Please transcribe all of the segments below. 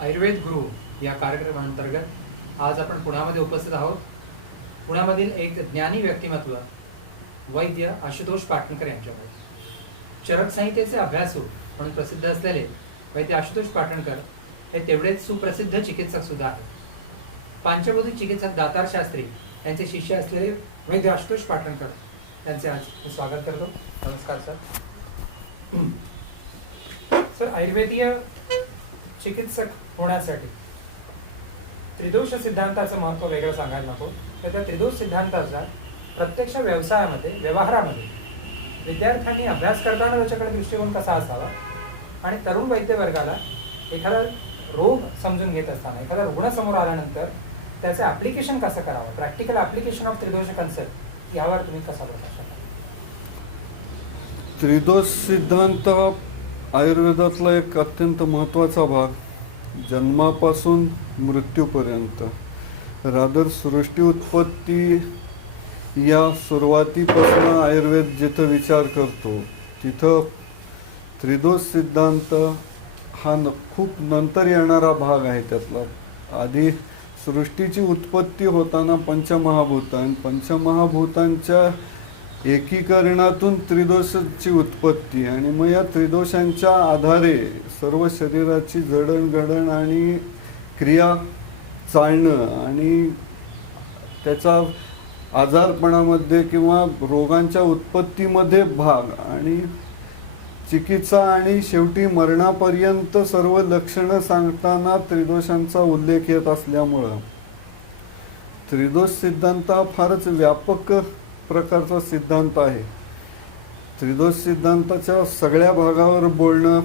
आयुर्वेद गुरु या कार्यक्रमांतर्गत आज आपण पुण्यामध्ये उपस्थित आहोत. पुण्यामधील एक ज्ञानी व्यक्तिमत्व वैद्य आशुतोष पाटणकर यांच्यामुळे चरक संहितेचे अभ्यासू म्हणून प्रसिद्ध असलेले वैद्य आशुतोष पाटणकर हे तेवढेच सुप्रसिद्ध चिकित्सक सुद्धा आहेत. पांचभौतिक चिकित्सक दातार शास्त्री यांचे शिष्य असलेले वैद्य आशुतोष पाटणकर यांचे आज स्वागत करतो. नमस्कार सर. सर, आयुर्वेदीय चिकित्सक होण्यासाठी त्रिदोष सिद्धांताचं महत्त्व वेगळं सांगायला नको, तर त्या त्रिदोष सिद्धांताचा प्रत्यक्ष व्यवसायामध्ये व्यवहारामध्ये विद्यार्थ्यांनी अभ्यास करताना त्याच्याकडे दृष्टिकोन कसा असावा आणि तरुण वैद्य वर्गाला एखादा रोग समजून घेत असताना एखादा रुग्ण समोर आल्यानंतर त्याचं ॲप्लिकेशन कसं करावं, प्रॅक्टिकल ॲप्लिकेशन ऑफ त्रिदोष कन्सेप्ट यावर तुम्ही कसा प्रकाश टाकाल? त्रिदोष सिद्धांत हा आयुर्वेदातला एक अत्यंत महत्त्वाचा भाग. जन्मापासून मृत्यूपर्यंत रादर सृष्टी उत्पत्ती या सुरुवातीपासून आयुर्वेद जिथं विचार करतो तिथं त्रिदोष सिद्धांत हा खूप नंतर येणारा भाग आहे. त्यातला आधी सृष्टीची उत्पत्ती होताना पंचमहाभूतांच्या एकीकरणातून त्रिदोषाची उत्पत्ती आणि मग या त्रिदोषांच्या आधारे सर्व शरीराची जडणघडण आणि क्रिया चालणं आणि त्याचा आजारपणामध्ये किंवा रोगांच्या उत्पत्तीमध्ये भाग आणि चिकित्सा आणि शेवटी मरणापर्यंत सर्व लक्षणं सांगताना त्रिदोषांचा उल्लेख येत असल्यामुळं त्रिदोष सिद्धांत हा फारच व्यापक प्रकारचा सिद्धांत आहे. त्रिदोष सिद्धांताच्या सगळ्या भागावर बोलणं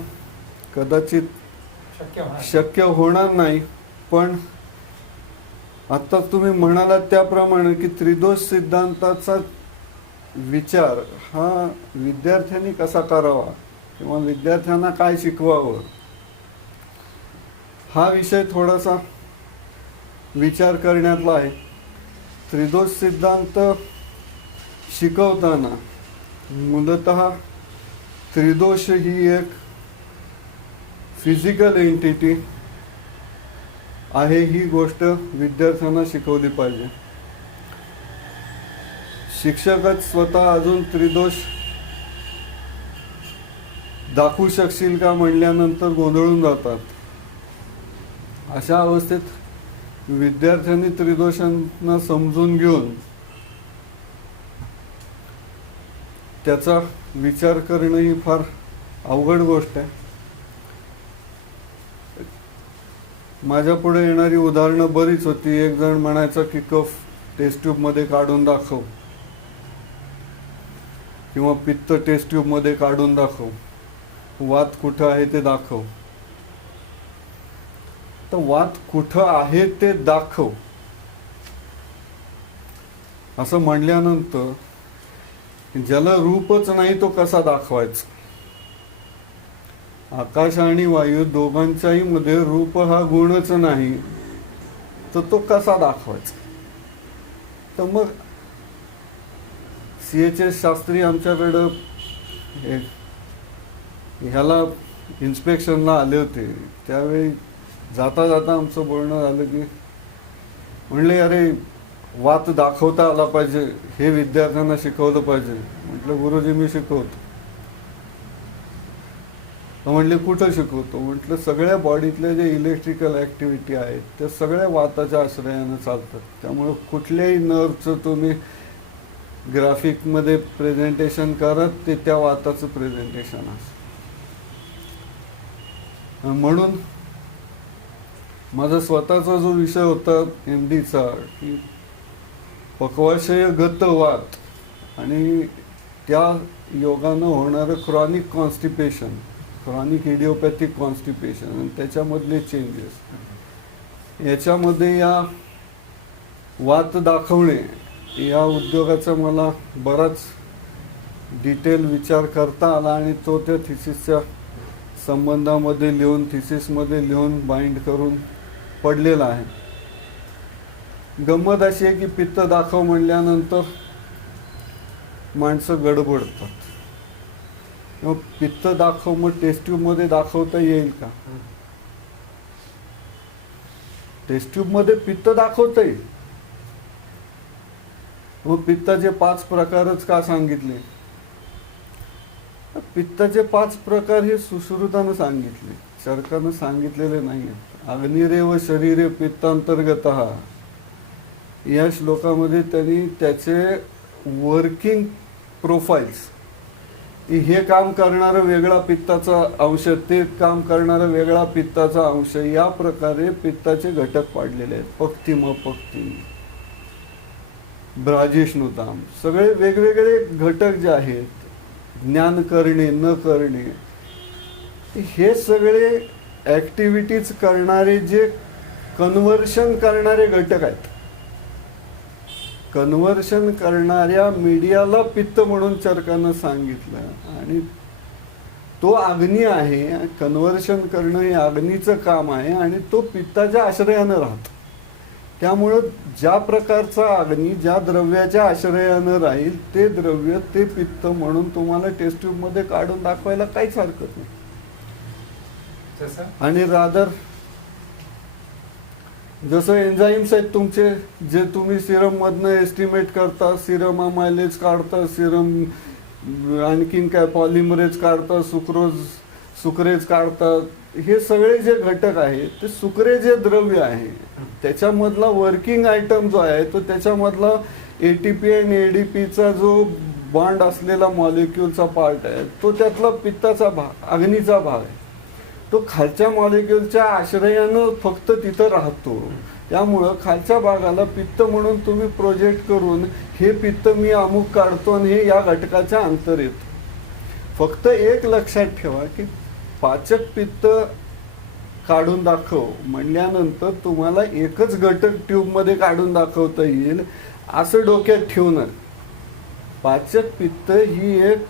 कदाचित शक्य होणार नाही, पण आता तुम्ही म्हणालात त्याप्रमाणे की त्रिदोष सिद्धांताचा विचार हा विद्यार्थ्यांनी कसा करावा किंवा विद्यार्थ्यांना काय शिकवावं हा विषय थोडासा विचार करण्यातला आहे. त्रिदोष सिद्धांत शिकवताना मूलतः त्रिदोष ही एक फिजिकल एंटिटी आहे ही गोष्ट विद्यार्थ्यांना शिकवली पाहिजे. शिक्षकच स्वतः अजून त्रिदोष दाखवू शकशील का म्हणल्यानंतर गोंधळून जातात. अशा अवस्थेत विद्यार्थ्यांनी त्रिदोषांना समजून घेऊन त्याचा विचार करणं ही फार अवघड गोष्ट आहे. माझ्या पुढे येणारी उदाहरणं बरीच होती. एक जण म्हणायचं की कफ टेस्ट ट्यूबमध्ये काढून दाखव किंवा पित्त टेस्ट ट्यूबमध्ये काढून दाखव, वात कुठं आहे ते दाखव. तर वात कुठं आहे ते दाखव असं म्हणल्यानंतर ज्याला रूपच नाही तो कसा दाखवायचा? आकाश आणि वायू दोघांच्याही मध्ये रूप हा गुणच नाही, तर तो कसा दाखवायचा? तर मग CHS शास्त्री आमच्याकडं ह्याला इन्स्पेक्शनला आले होते. त्यावेळी जाता जाता आमचं बोलणं झालं की म्हणले, अरे वात दाखवता आला पाहिजे, हे विद्यार्थ्यांना शिकवलं पाहिजे. म्हटलं गुरुजी मी शिकवतो. म्हणले कुठं शिकवतो? म्हटलं सगळ्या बॉडीतल्या जे इलेक्ट्रिकल ॲक्टिव्हिटी आहेत त्या सगळ्या वाताच्या आश्रयानं चालतात. त्यामुळं कुठल्याही नर्वचं तुम्ही ग्राफिकमध्ये प्रेझेंटेशन करत ते त्या वाताचं प्रेझेंटेशन असतं. म्हणून माझा स्वतःचा जो विषय होता MDचा की पक्वाशयगत वात आणि त्या योगानं होणारं क्रॉनिक कॉन्स्टिपेशन, क्रॉनिक इडिओपॅथिक कॉन्स्टिपेशन आणि त्याच्यामधले चेंजेस, याच्यामध्ये या वात दाखवणे या उद्योगाचा मला बराच डिटेल विचार करता आला आणि तो त्या थिसिसच्या संबंधामध्ये लिहून थिसिसमध्ये लिहून बाइंड करून पडलेला आहे. गंमत अशी आहे की पित्त दाखव म्हणल्यानंतर माणसं गडबडतात. पित्त दाखव मग टेस्ट ट्यूबमध्ये दाखवता येईल का? टेस्ट ट्यूब मध्ये पित्त दाखवतंय. मग पित्ताचे 5 प्रकारच का सांगितले? पित्ताचे 5 प्रकार हे सुश्रुतानं सांगितले, चरकानं सांगितलेले नाही. अग्निरेव शरीरे पित्तांतर्गत या श्लोकामध्ये त्यांनी त्याचे वर्किंग प्रोफाईल्स, हे काम करणारं वेगळा पित्ताचा अंश, ते काम करणारं वेगळा पित्ताचा अंश, या प्रकारे पित्ताचे घटक पाडलेले आहेत. पक्तिम अपक्तिम ब्राजिष्णुताम, सगळे वेगवेगळे घटक जे आहेत, ज्ञान करणे न करणे, हे सगळे ऍक्टिव्हिटीज करणारे जे कन्व्हर्शन करणारे घटक आहेत. कन्व्हर्शन करणाऱ्या मीडियाला पित्त म्हणून चरकानं सांगितलं आणि तो अग्नी आहे. कन्व्हर्शन करणं हे अग्नीचं काम आहे आणि तो पित्ताच्या आश्रयानं राहतो. त्यामुळं ज्या प्रकारचा अग्नी ज्या द्रव्याच्या आश्रयानं राहील ते द्रव्य ते पित्त म्हणून तुम्हाला टेस्ट ट्यूब मध्ये काढून दाखवायला काहीच हरकत नाही. आणि रादर जसं एन्झाईम्स आहेत तुमचे, जे तुम्ही सिरम मधनं एस्टिमेट करता, सिरम अमायलेज काढता, सिरम आणखीन काय पॉलिमरेज काढता, सुक्रेज काढतात, हे सगळे जे घटक आहेत ते सुक्रेज जे द्रव्य आहे त्याच्यामधला वर्किंग आयटम जो आहे तो त्याच्यामधला एटीपी आणि एडीपीचा जो बॉन्ड असलेला मॉलिक्यूलचा पार्ट आहे तो त्यातला पित्ताचा भाग, अग्नीचा भाग आहे. तो खालच्या मॉलिक्यूलच्या आश्रयानं फक्त तिथं राहतो. त्यामुळं खालच्या भागाला पित्त म्हणून तुम्ही प्रोजेक्ट करून हे पित्त मी अमुक काढतो आणि हे या घटकाच्या अंतर येतं. फक्त एक लक्षात ठेवा की पाचक पित्त काढून दाखव म्हणल्यानंतर तुम्हाला एकच घटक ट्यूबमध्ये काढून दाखवता येईल असं डोक्यात ठेवू नका. पाचक पित्त ही एक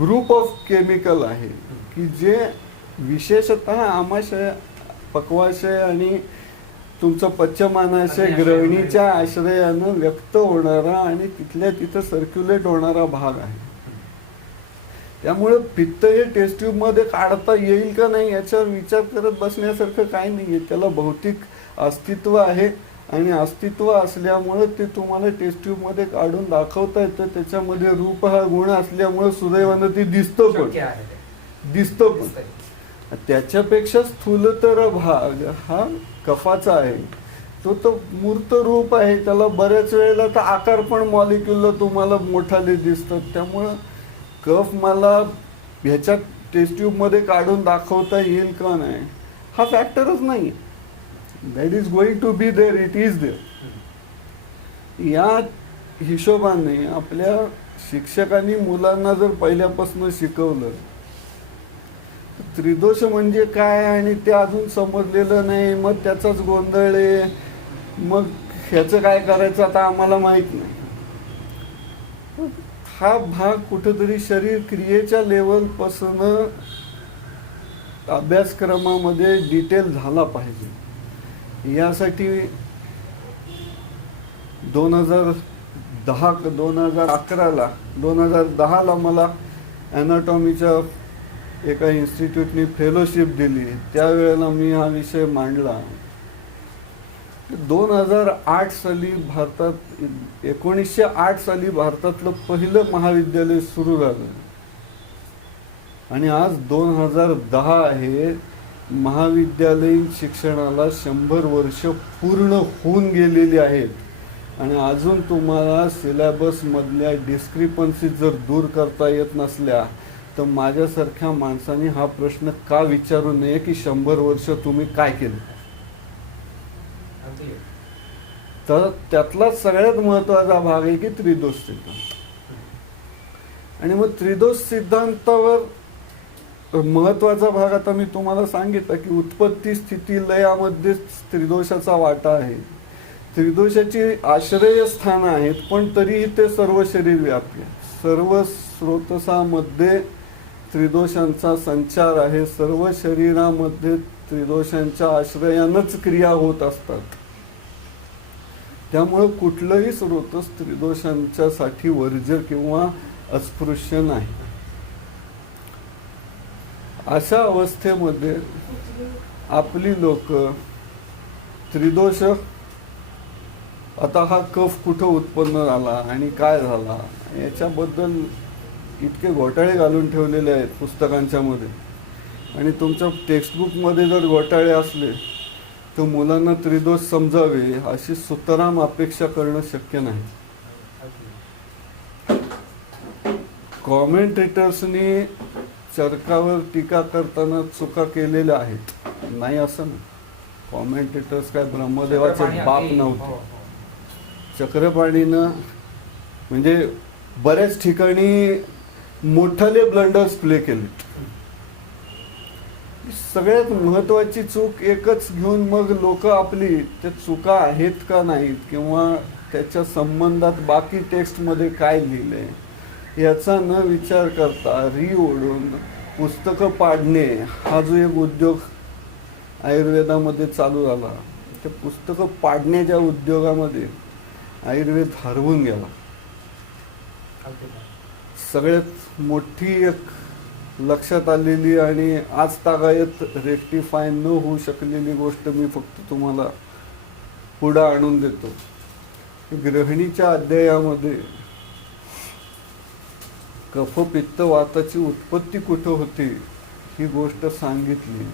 ग्रुप ऑफ केमिकल आहे की जे विशेषतः आमाशय, पक्वाशय आणि तुमचं पच्चमानाशय ग्रहणीच्या आश्रयानं व्यक्त होणारा आणि तिथल्या तिथं सर्क्युलेट होणारा भाग आहे. त्यामुळे पित्त हे टेस्ट ट्यूब मध्ये काढता येईल का नाही याच्यावर विचार करत बसण्यासारखं काही नाहीये. त्याला भौतिक अस्तित्व आहे आणि अस्तित्व असल्यामुळे ते तुम्हाला टेस्ट ट्यूब मध्ये काढून दाखवता येतं. त्याच्यामध्ये रूप हा गुण असल्यामुळे सुदैवानं ते दिसतं पण. त्याच्यापेक्षा स्थूलतर भाग हा कफाचा आहे. तो मूर्त रूप आहे. त्याला बऱ्याच वेळेला तर आकार पण मॉलिक्यूलला तुम्हाला मोठाले दिसतात. त्यामुळं कफ मला ह्याच्या टेस्ट ट्यूब मध्ये काढून दाखवता येईल का नाही हा फॅक्टरच नाही. That is going to be there, it is there. या हिशोबाने आपल्या शिक्षकांनी मुलांना जर पहिल्यापासून शिकवलं त्रिदोष म्हणजे काय आणि ते अजून समजलेलं नाही, मग त्याचाच गोंधळ आहे, मग ह्याचं काय करायचं आता आम्हाला माहित नाही. हा भाग कुठेतरी शरीर क्रियेच्या लेवलपासून अभ्यासक्रमामध्ये डिटेल झाला पाहिजे. यासाठी 2010ला मला ॲनाटॉमीच्या एका इन्स्टिट्यूटनी फेलोशिप दिली. त्यावेळेला मी हा विषय मांडला. 2008 साली भारतात 1908 साली भारतातलं पहिलं महाविद्यालय सुरू झालं आणि आज 2010 आहे. महाविद्यालयीन शिक्षणाला 100 वर्ष पूर्ण होऊन गेलेली आहेत आणि अजून तुम्हाला सिलेबस मधल्या डिस्क्रिपन्सी जर दूर करता येत नसल्या तर माझ्यासारख्या माणसाने हा प्रश्न का विचारू नये की 100 वर्ष तुम्ही काय केलं. तर त्यातला सगळ्यात महत्वाचा भाग आहे की त्रिदोष सिद्धांत. आणि मग त्रिदोष सिद्धांतावर महत्वाचा भाग आता मी तुम्हाला सांगितलं की उत्पत्ती स्थिती लयामध्ये त्रिदोषाचा वाटा आहे. त्रिदोषाची आश्रयस्थान आहेत पण तरीही ते सर्व शरीर व्यापी आहे. सर्व स्रोतसामध्ये त्रिदोषांचा संचार आहे. सर्व शरीरामध्ये त्रिदोषांच्या आश्रयानंच क्रिया होत असतात. त्यामुळे कुठलंही स्रोतस त्रिदोषांच्यासाठी वर्ज्य किंवा अस्पृश्य नाही. अशा अवस्थेमध्ये आपली लोक त्रिदोष आता हा कफ कुठं उत्पन्न झाला आणि काय झाला याच्याबद्दल इतके घोटाळे घालून ठेवलेले आहेत पुस्तकांच्या मध्ये. आणि तुमच्या टेक्स्टबुकमध्ये जर घोटाळे असले तर मुलांना त्रिदोष समजावे अशी सुतराम अपेक्षा करणं शक्य नाही. कॉमेंटेटर्सनी चरकावर टीका करताना चुका केलेल्या आहेत, नाही असं नाही. कॉमेंटेटर्स काय ब्रह्मदेवाचे बाप नव्हते. चक्रपाणीनं म्हणजे बऱ्याच ठिकाणी मोठाले ब्लंडर्स प्ले केलेत. सगळ्यात महत्वाची चूक एकच घेऊन मग लोक आपली त्या चुका आहेत का नाहीत किंवा त्याच्या संबंधात बाकी टेक्स्टमध्ये काय लिहिलंय याचा न विचार करता ओढून पुस्तकं पाडणे हा जो एक उद्योग आयुर्वेदामध्ये चालू झाला, त्या पुस्तकं पाडण्याच्या उद्योगामध्ये आयुर्वेद हरवून गेला. सगळ्यात मोठी एक लक्षात आलेली आणि आज तागायत रेक्टिफाय न होऊ शकलेली गोष्ट मी फक्त तुम्हाला पुढे आणून देतो. ग्रहणीच्या अध्यायामध्ये कफ पित्त वाताची उत्पत्ती कुठं होती ही गोष्ट सांगितली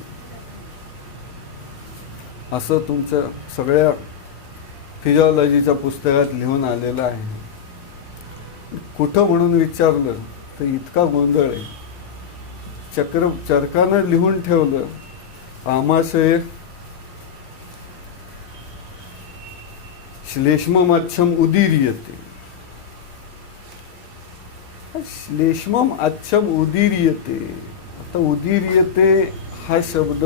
असं तुमच्या सगळ्या फिजिओलॉजीच्या पुस्तकात लिहून आलेलं आहे. कुठं म्हणून विचारलं तर इतका गोंधळ आहे. चरकानं लिहून ठेवलं आमाशय श्लेष्मम अच्छम उदीर्यते. श्लेष्मम अच्छम उदीर्यते. आता उदीर्यते हा शब्द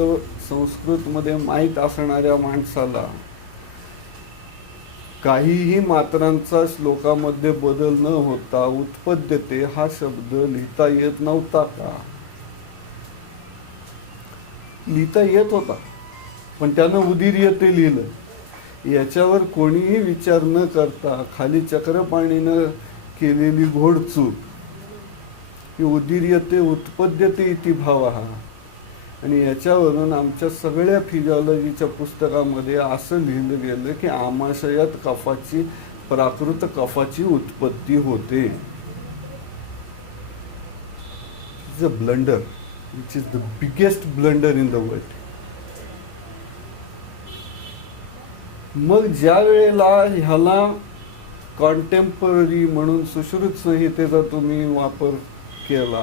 संस्कृत मध्ये माहीत असणाऱ्या माणसाला काहीही मात्रांचा श्लोकामध्ये बदल न होता उत्पद्यते हा शब्द लिहिता येत नव्हता का? लिहिता येत होता, पण त्यानं उदीर्यते लिहिलं. याच्यावर कोणीही विचार न करता खाली चक्रपाणीनं केलेली घोडचूक ही उदीर्यते उत्पद्यते इति भावः. आणि याच्यावरून आमच्या सगळ्या फिजिओलॉजीच्या पुस्तकामध्ये असं लिहिलं गेलं की आमाशयात कफाची प्राकृत कफाची उत्पत्ती होते. It's a blunder which is the biggest blunder in the world. मग ज्या वेळेला ह्याला कॉन्टेम्पररी म्हणून सुश्रुत संहितेचा तुम्ही वापर केला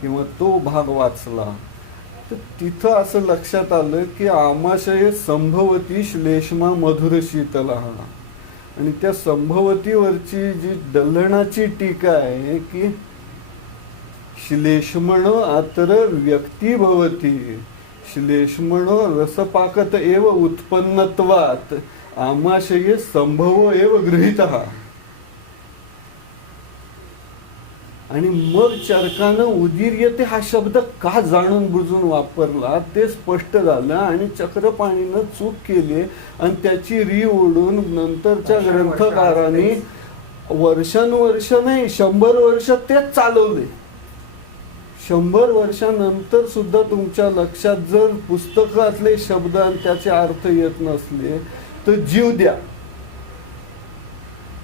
किंवा तो भाग वाचला तर तिथं असं लक्षात आलं की आमाशय संभवती श्लेष्मा मधुर शीतला. आणि त्या संभवतीवरची जी दलनाची टीका आहे की श्लेष्मण अत्र व्यक्ती भवती श्लेष्मण रसपाकत एव उत्पन्नत्वात् आमाशये संभव एव गृहीतः. आणि मग चरकानं उदीर्यते हा शब्द का जाणून बुजून वापरला ते स्पष्ट झालं. आणि चक्रपाणीनं चूक केली आणि त्याची री ओढून नंतरच्या ग्रंथकारांनी वर्षानुवर्ष नाही 100 वर्ष तेच चालवले. 100 वर्षानंतर सुद्धा तुमच्या लक्षात जर पुस्तकातले शब्द आणि त्याचे अर्थ येत नसले तर जीव द्या.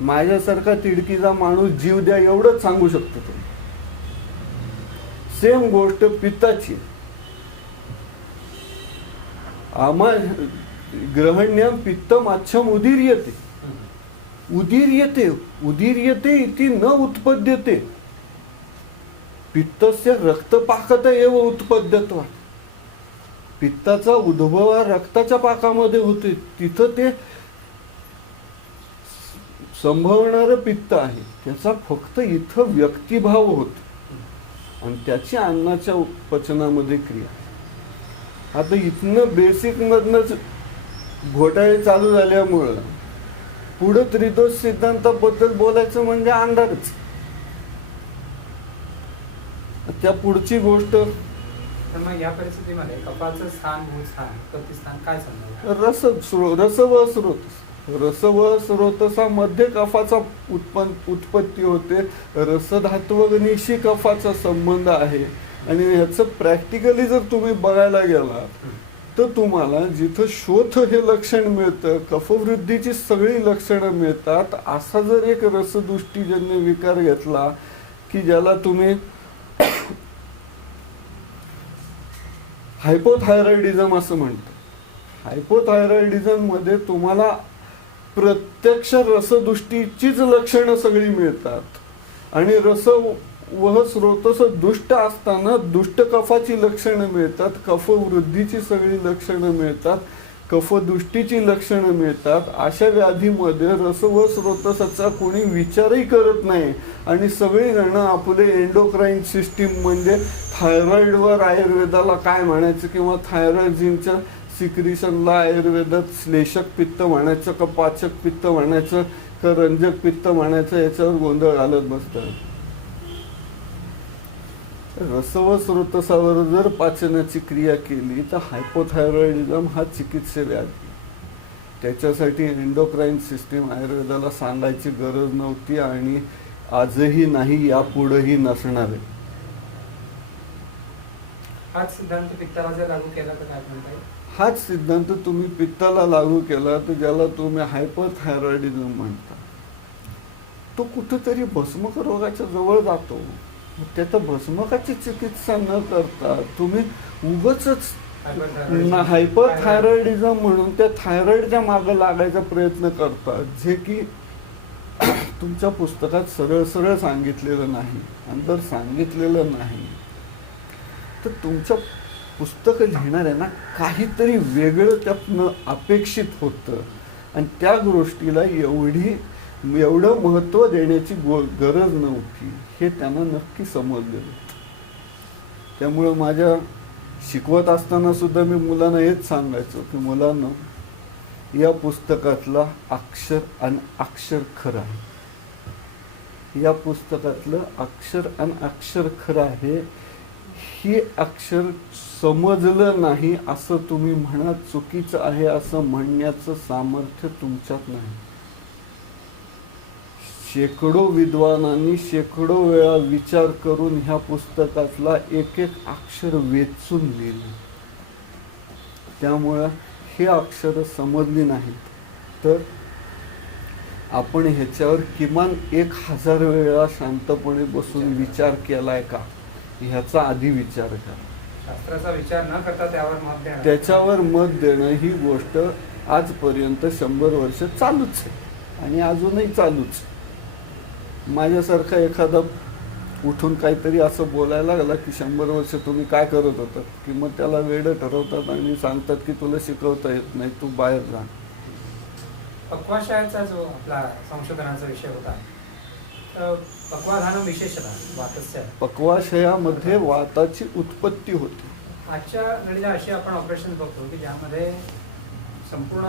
माझ्यासारखा तिडकीचा माणूस जीव द्या एवढंच सांगू शकतो. तो सेम गोष्ट पित्ताची. ग्रहण्यम पित्तम अच्छम उदीर्यते. उदीर्यते उदीर्यते इति न उत्पद्यते. पित्तस्य रक्तपाकत एव उत्पद्यत्वा. पित्ताचा उद्भव रक्ताच्या पाकामध्ये होते. तिथं ते संभवणारं पित्त आहे. त्याचा फक्त इथं व्यक्तिभाव होतो आणि त्याची अन्नाच्या पचनामध्ये क्रिया. आता इथनं बेसिक मधनच घोटाळे चालू झाल्यामुळं पुढं त्रिदोष सिद्धांताबद्दल बोलायचं म्हणजे अंधारच. त्या पुढची गोष्ट पण मग या परिस्थितीमध्ये कफाचं स्थान मूळ स्थान प्रतिस्थान काय सांगणार? रसव स्रोतसामध्ये कफाचा उत्पत्ती होते. रसधात्वनिशी कफाचा संबंध आहे. आणि ह्याचं प्रॅक्टिकली जर तुम्ही बघायला गेला तर तुम्हाला जिथं शोथ हे लक्षण मिळतं, कफवृद्धीची सगळी लक्षणं मिळतात, असा जर एक रसदुष्टीजन्य विकार घेतला की ज्याला तुम्ही हायपोथायरॉइडिझम असं म्हणतो. हायपोथायरॉइडिझम मध्ये तुम्हाला प्रत्यक्ष रसदुष्टीचीच लक्षणं सगळी मिळतात आणि रसवह स्रोतस दुष्ट असताना दुष्ट कफाची लक्षणं मिळतात, कफवृद्धीची सगळी लक्षणं मिळतात, कफदुष्टीची लक्षणं मिळतात. अशा व्याधीमध्ये रसवह स्रोतसाचा कोणी विचारही करत नाही आणि सगळी जण आपले एंडोक्राईन सिस्टीम म्हणजे थायरॉइडवर आयुर्वेदाला काय म्हणायचं किंवा थायरॉइडच्या सिक्रिशनला आयुर्वेदात श्लेषक पित्त म्हणायचं का पाचक पित्त म्हणायचं का रंजक पित्त म्हणायचं याच्यावर गोंधळ घालत बसतात. रसव स्रोतसावर जर पाचनाची क्रिया केली तर हायपोथायरॉइडिझम हा चिकित्से व्याधी. त्याच्यासाठी एंडोक्राईन सिस्टीम आयुर्वेदाला सांगायची गरज नव्हती आणि आजही नाही, यापुढेही नसणार आहे. हाच सिद्धांत पित्ताला जर लागू केला तर काय म्हणता येईल? हाच सिद्धांत तुम्ही पित्ताला लागू केला तर ज्याला तुम्ही हायपरथायरॉइडिझम म्हणता तो कुठेतरी भस्मक रोगाच्या जवळ जातो. त्याचा भस्मकाची चिकित्सा न करता तुम्ही उगाच हायपरथायरॉइडिझम म्हणून त्या थायरॉइडच्या मागे लागायचा प्रयत्न करतात, जे की तुमच्या पुस्तकात सरळ सरळ सांगितलेलं नाही, अंतर सांगितलेलं नाही. तर तुमचं पुस्तक लिहिणाऱ्यांना काहीतरी वेगळं त्यातनं अपेक्षित होतं आणि त्या गोष्टीला एवढं महत्त्व देण्याची गरज नव्हती हे त्यांना नक्की समजलेलं. त्यामुळं माझ्या शिकवत असताना सुद्धा मी मुलांना हेच सांगायचो की मुलांना या पुस्तकातला अक्षर आणि अक्षर खरं आहे. या पुस्तकातलं अक्षर आणि अक्षर खरं आहे. हे अक्षर समजलं नाही असं तुम्ही म्हणा, चुकीचं आहे असं म्हणण्याचं सामर्थ्य तुमच्यात नाही. शेकडो विद्वानांनी शेकडो वेळा विचार करून ह्या पुस्तकातला एक एक अक्षर वेचून लिहिलं. त्यामुळं हे अक्षर समजली नाहीत तर आपण ह्याच्यावर किमान 1000 वेळा शांतपणे बसून विचार केलाय का ह्याचा आधी विचार करा. शास्त्राचा विचार न करता त्यावर मत देणं, त्याच्यावर मत देणं ही गोष्ट आजपर्यंत 100 वर्ष चालूच आहे आणि अजूनही चालूच. माझ्यासारखा एखादा उठून काहीतरी असं बोलायला लागला की 100 वर्ष तुम्ही काय करत होतात, की मग त्याला वेडं ठरवतात आणि सांगतात की तुला शिकवता येत नाही, तू बाहेर जा. पक्वाशयाचा जो आपला संशोधनाचा विषय होता, पक्वाधानम विशेषतः वातस्य, पक्वाशयामध्ये वाताची उत्पत्ती होते. आजच्या घडीला अशी आपण ऑपरेशन बघतो की ज्यामध्ये संपूर्ण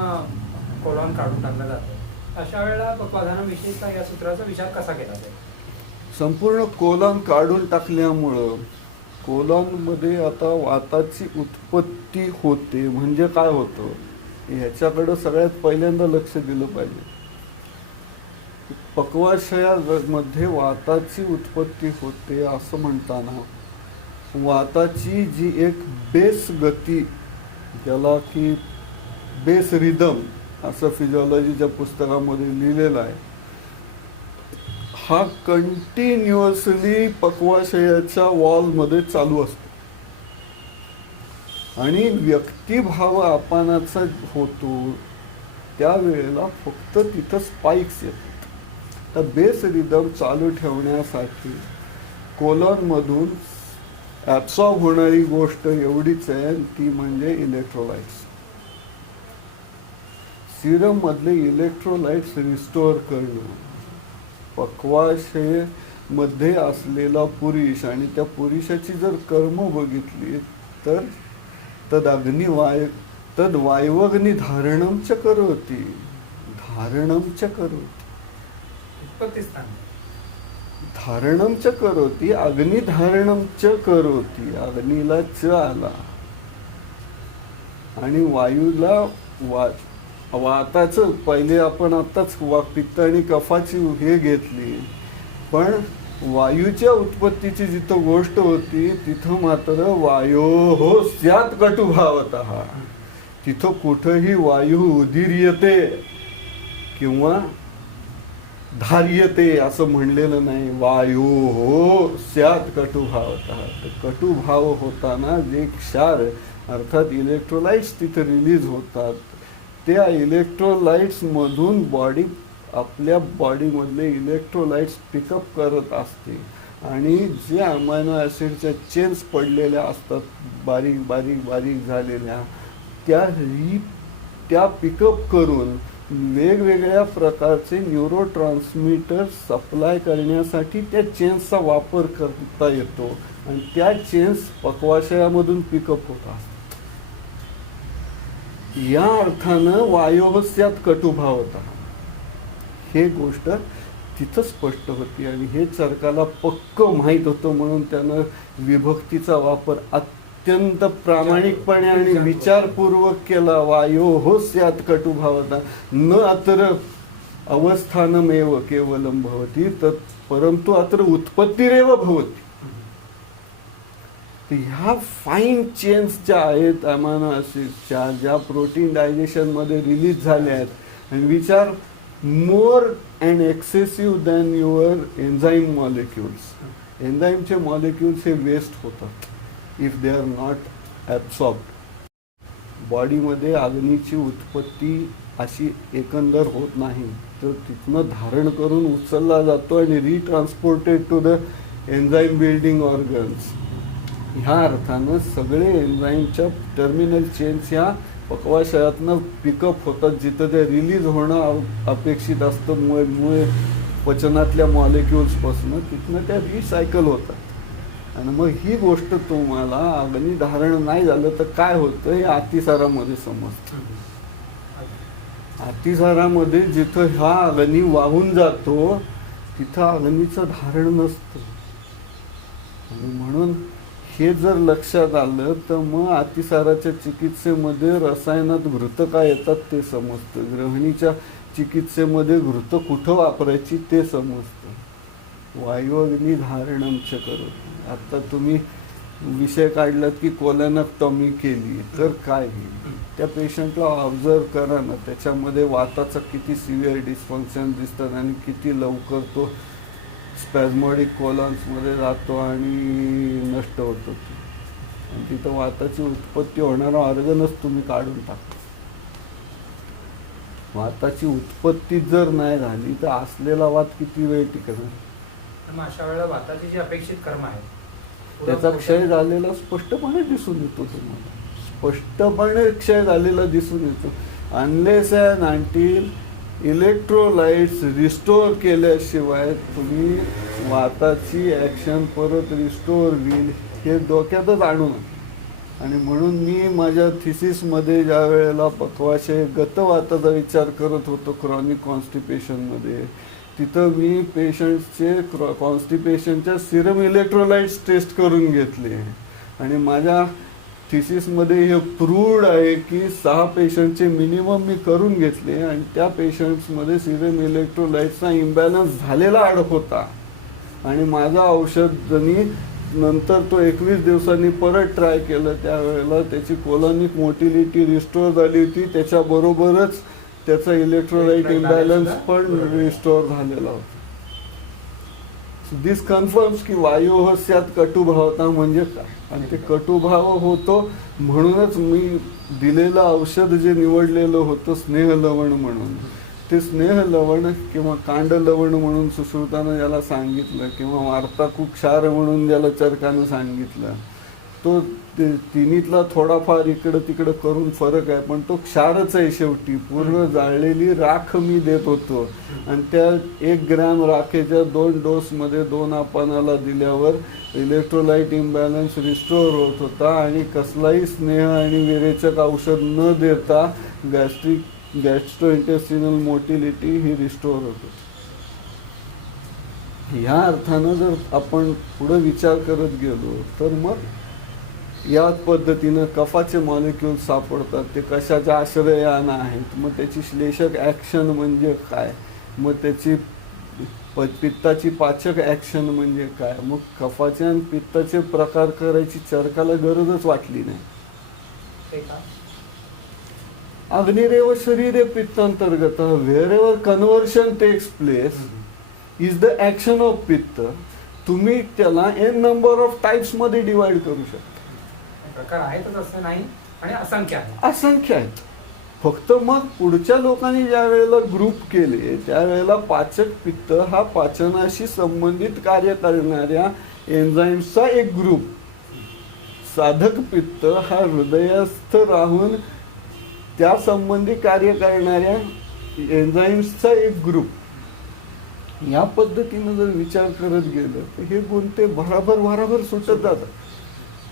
कोलॉन काढून टाकला जातो. अशा वेळेला पक्वाधानम विशेषतः या सूत्राचा विचार कसा केला जाईल? संपूर्ण कोलॉन काढून टाकल्यामुळं कोलॉनमध्ये आता वाताची उत्पत्ती होते. म्हणजे काय होतं ह्याच्याकडं सगळ्यात पहिल्यांदा लक्ष दिलं पाहिजे. पक्वाशयामध्ये वाताची उत्पत्ती होते असं म्हणताना वाताची जी एक बेस गती, ज्याला की बेस रिदम असं फिजिओलॉजीच्या पुस्तकामध्ये लिहिलेलं आहे, हा कंटिन्युअसली पक्वाशयाच्या वॉलमध्ये चालू असतो आणि व्यक्तिभाव आपणाचा होतो त्यावेळेला फक्त तिथं स्पाइक्स येतात. तर बेस रिदम चालू ठेवण्यासाठी कोलॉनमधून ॲब्सॉर्ब होणारी गोष्ट एवढीच आहे, ती म्हणजे इलेक्ट्रोलाइट्स. सिरम मधले इलेक्ट्रोलाइट्स रिस्टोअर करणं. पक्वाशयामध्ये असलेला पुरुष आणि त्या पुरुषाची जर कर्म बघितली तर तद वायवग्नि धारणम च करोति, धारणम च करोति, उत्पत्तीस्थान धारणम च करोति, अग्नि धारणम च करोति. अग्नीला च आला आणि वायूला वाताचं पहिले आपण आताच पित्त आणि कफाची हे घेतली, पण वायूच्या उत्पत्तीची जिथं गोष्ट होती तिथं मात्र वायो हो स्यात कटुभावतः, तिथं कुठंही वायू उदीर्यते किंवा धार्यते असं म्हणलेलं नाही. वायू हो स्यात कटुभावता. कटुभाव होताना जे क्षार अर्थात इलेक्ट्रोलाइट्स तिथे रिलीज होतात, त्या इलेक्ट्रोलाइट्स मधून बॉडी आपल्या बॉडीमधले इलेक्ट्रोलाइट्स पिकअप करत असते आणि जे अमायनो ॲसिडच्या चेन्स पडलेल्या असतात बारीक बारीक बारीक झालेल्या, त्या पिकअप करून वेगवेगळ्या प्रकारचे न्यूरो ट्रान्समीटर सप्लाय करण्यासाठी त्या चेन्सचा वापर करता येतो आणि त्या चेन्स पक्वाशयामधून पिकअप होतात. या अर्थानं वायोस्यात कटुभावता हे गोष्ट तिथं स्पष्ट होती आणि हे चरकाला पक्क माहीत होतं म्हणून त्यानं विभक्तीचा वापर अत्यंत प्रामाणिकपणे आणि विचारपूर्वक केला. वायो स्यात् कटुभावता न अत्र अवस्थानमेव केवलं भवति तत् परंतु अत्र उत्पत्तिरेव भवति. ह्या फाईन चेन्स ज्या आहेत अमायनो ॲसिडच्या, ज्या प्रोटीन डायजेशनमध्ये रिलीज झाल्या आहेत आणि विचार more and excessive than your enzyme molecules. एन्झाईमचे मॉलिक्युल्स हे वेस्ट होतात if they are not absorbed. बॉडीमध्ये अग्नीची उत्पत्ती अशी एकंदर होत नाही, तर तिथनं धारण करून उचलला जातो आणि retransported to the enzyme building organs. ह्या अर्थानं सगळे एन्झाईमच्या टर्मिनल चेन्स ह्या पक्वाशयातनं पिकअप होतात जिथं ते रिलीज होणं अपेक्षित असतं मुळे पचनातल्या मॉलिक्युल्सपासून, तिथनं त्या रिसायकल होतात. आणि मग ही गोष्ट तुम्हाला अग्नी धारण नाही झालं तर काय होतं हे अतिसारामध्ये समजतं. अतिसारामध्ये जिथं हा अग्नी वाहून जातो तिथं अग्नीचं धारण नसतं आणि म्हणून हे जर लक्षात आलं तर मग अतिसाराच्या चिकित्सेमध्ये रसायनात घृत काय येतात ते समजतं. गृहिणीच्या चिकित्सेमध्ये घृत कुठं वापरायची ते समजतं. वायू अग्नी धारणमच करो. आता तुम्ही विषय काढलात की कोलॅनक्टॉमी केली तर काय होईल, त्या पेशंटला ऑब्झर्व करा ना, त्याच्यामध्ये वाताचं किती सिव्हिअर डिस्फंक्शन दिसतात आणि किती लवकर तो स्पॅझमॉडिक कोलॉन्समध्ये जातो आणि नष्ट होतो. आणि तिथं वाताची उत्पत्ती होणारा ऑर्गनच तुम्ही काढून टाकता. वाताची उत्पत्ती जर नाही झाली तर असलेला वात किती वेळ टिकणार. अशा वेळेला वाताची जी अपेक्षित कर्म आहे त्याचा क्षय झालेला स्पष्टपणे दिसून येतो. तुम्हाला स्पष्टपणे क्षय झालेला दिसून येतो. Unless and until electrolytes restore केल्याशिवाय तुम्ही वाताची ॲक्शन परत रिस्टोर होईल हे डोक्यातच आणू नका. आणि म्हणून मी माझ्या थिसिसमध्ये ज्या वेळेला पक्वाशय गतवाताचा विचार करत होतो क्रॉनिक कॉन्स्टिपेशनमध्ये, तिथं मी पेशंट्सचे कॉन्स्टिपेशनच्या सिरम इलेक्ट्रोलाइट्स टेस्ट करून घेतले आणि माझ्या थिसिसमध्ये हे प्रूव्ड आहे की 6 पेशंटचे मिनिमम मी करून घेतले आणि त्या पेशंट्समध्ये सिरम इलेक्ट्रोलाइट्सचा इम्बॅलन्स झालेला आढळ होता. आणि माझं औषधनी नंतर तो 21 दिवसांनी परत ट्राय केलं, त्यावेळेला त्याची कोलॉनिक मोटिलिटी रिस्टोर झाली होती, त्याच्याबरोबरच त्याचा इलेक्ट्रोलाइट इम्बॅलन्स पण रिस्टोर झालेला होता. दिस कन्फर्म्स की वायोस्यात कटुभावता म्हणजे काय. आणि ते कटुभाव होतो म्हणूनच मी दिलेलं औषध जे निवडलेलं होतं स्नेह लवण म्हणून, ते स्नेह लवण किंवा कांड लवण म्हणून सुश्रुतानं ज्याला सांगितलं किंवा वार्ताकू क्षार म्हणून ज्याला चरकानं सांगितलं, तो तिन्हीतला थोडाफार इकडं तिकडं करून फरक आहे, पण तो क्षारच आहे शेवटी. पूर्ण जाळलेली राख मी देत होतो आणि त्या 1 ग्रॅम राखेच्या 2 डोसमध्ये 2 आपानाला दिल्यावर इलेक्ट्रोलाइट इम्बॅलन्स रिस्टोर होत होता आणि कसलाही स्नेह आणि विरेचक औषध न देता गॅस्ट्रोइंटेस्टिनल मोटिलिटी ही रिस्टोर होत होती. ह्या अर्थानं जर आपण पुढे विचार करत गेलो तर मग या पद्धतीनं कफाचे मॉलिक्यूल सापडतात. ते कशाच्या आश्रयानं आहेत, मग त्याची श्लेषक ॲक्शन म्हणजे काय, मग त्याची पित्ताची पाचक ॲक्शन म्हणजे काय. मग कफाचे आणि पित्ताचे प्रकार करायची चरकाला गरजच वाटली नाही. अग्निरेव शरीरे पित्तांतर्गत, wherever conversion takes place is the action of pitta. तुम्ही त्याला एन नंबर ऑफ टाइप्स मध्ये डिवाइड करू शकता. प्रकार आहेतच असं नाही आणि असंख्य आहे. असंख्य आहेत. फक्त मग पुढच्या लोकांनी ज्या वेळेला ग्रुप केले त्यावेळेला पाचक पित्त हा पाचनाशी संबंधित कार्य करणाऱ्या एन्झाईम्सचा एक ग्रुप, साधक पित्त हा हृदयस्थ राहून त्या संबंधी कार्य करणाऱ्या एन्झाईम्सचा एक ग्रुप. या पद्धतीनं जर विचार करत गेलं तर हे गुण ते भराभर सुटत जातात.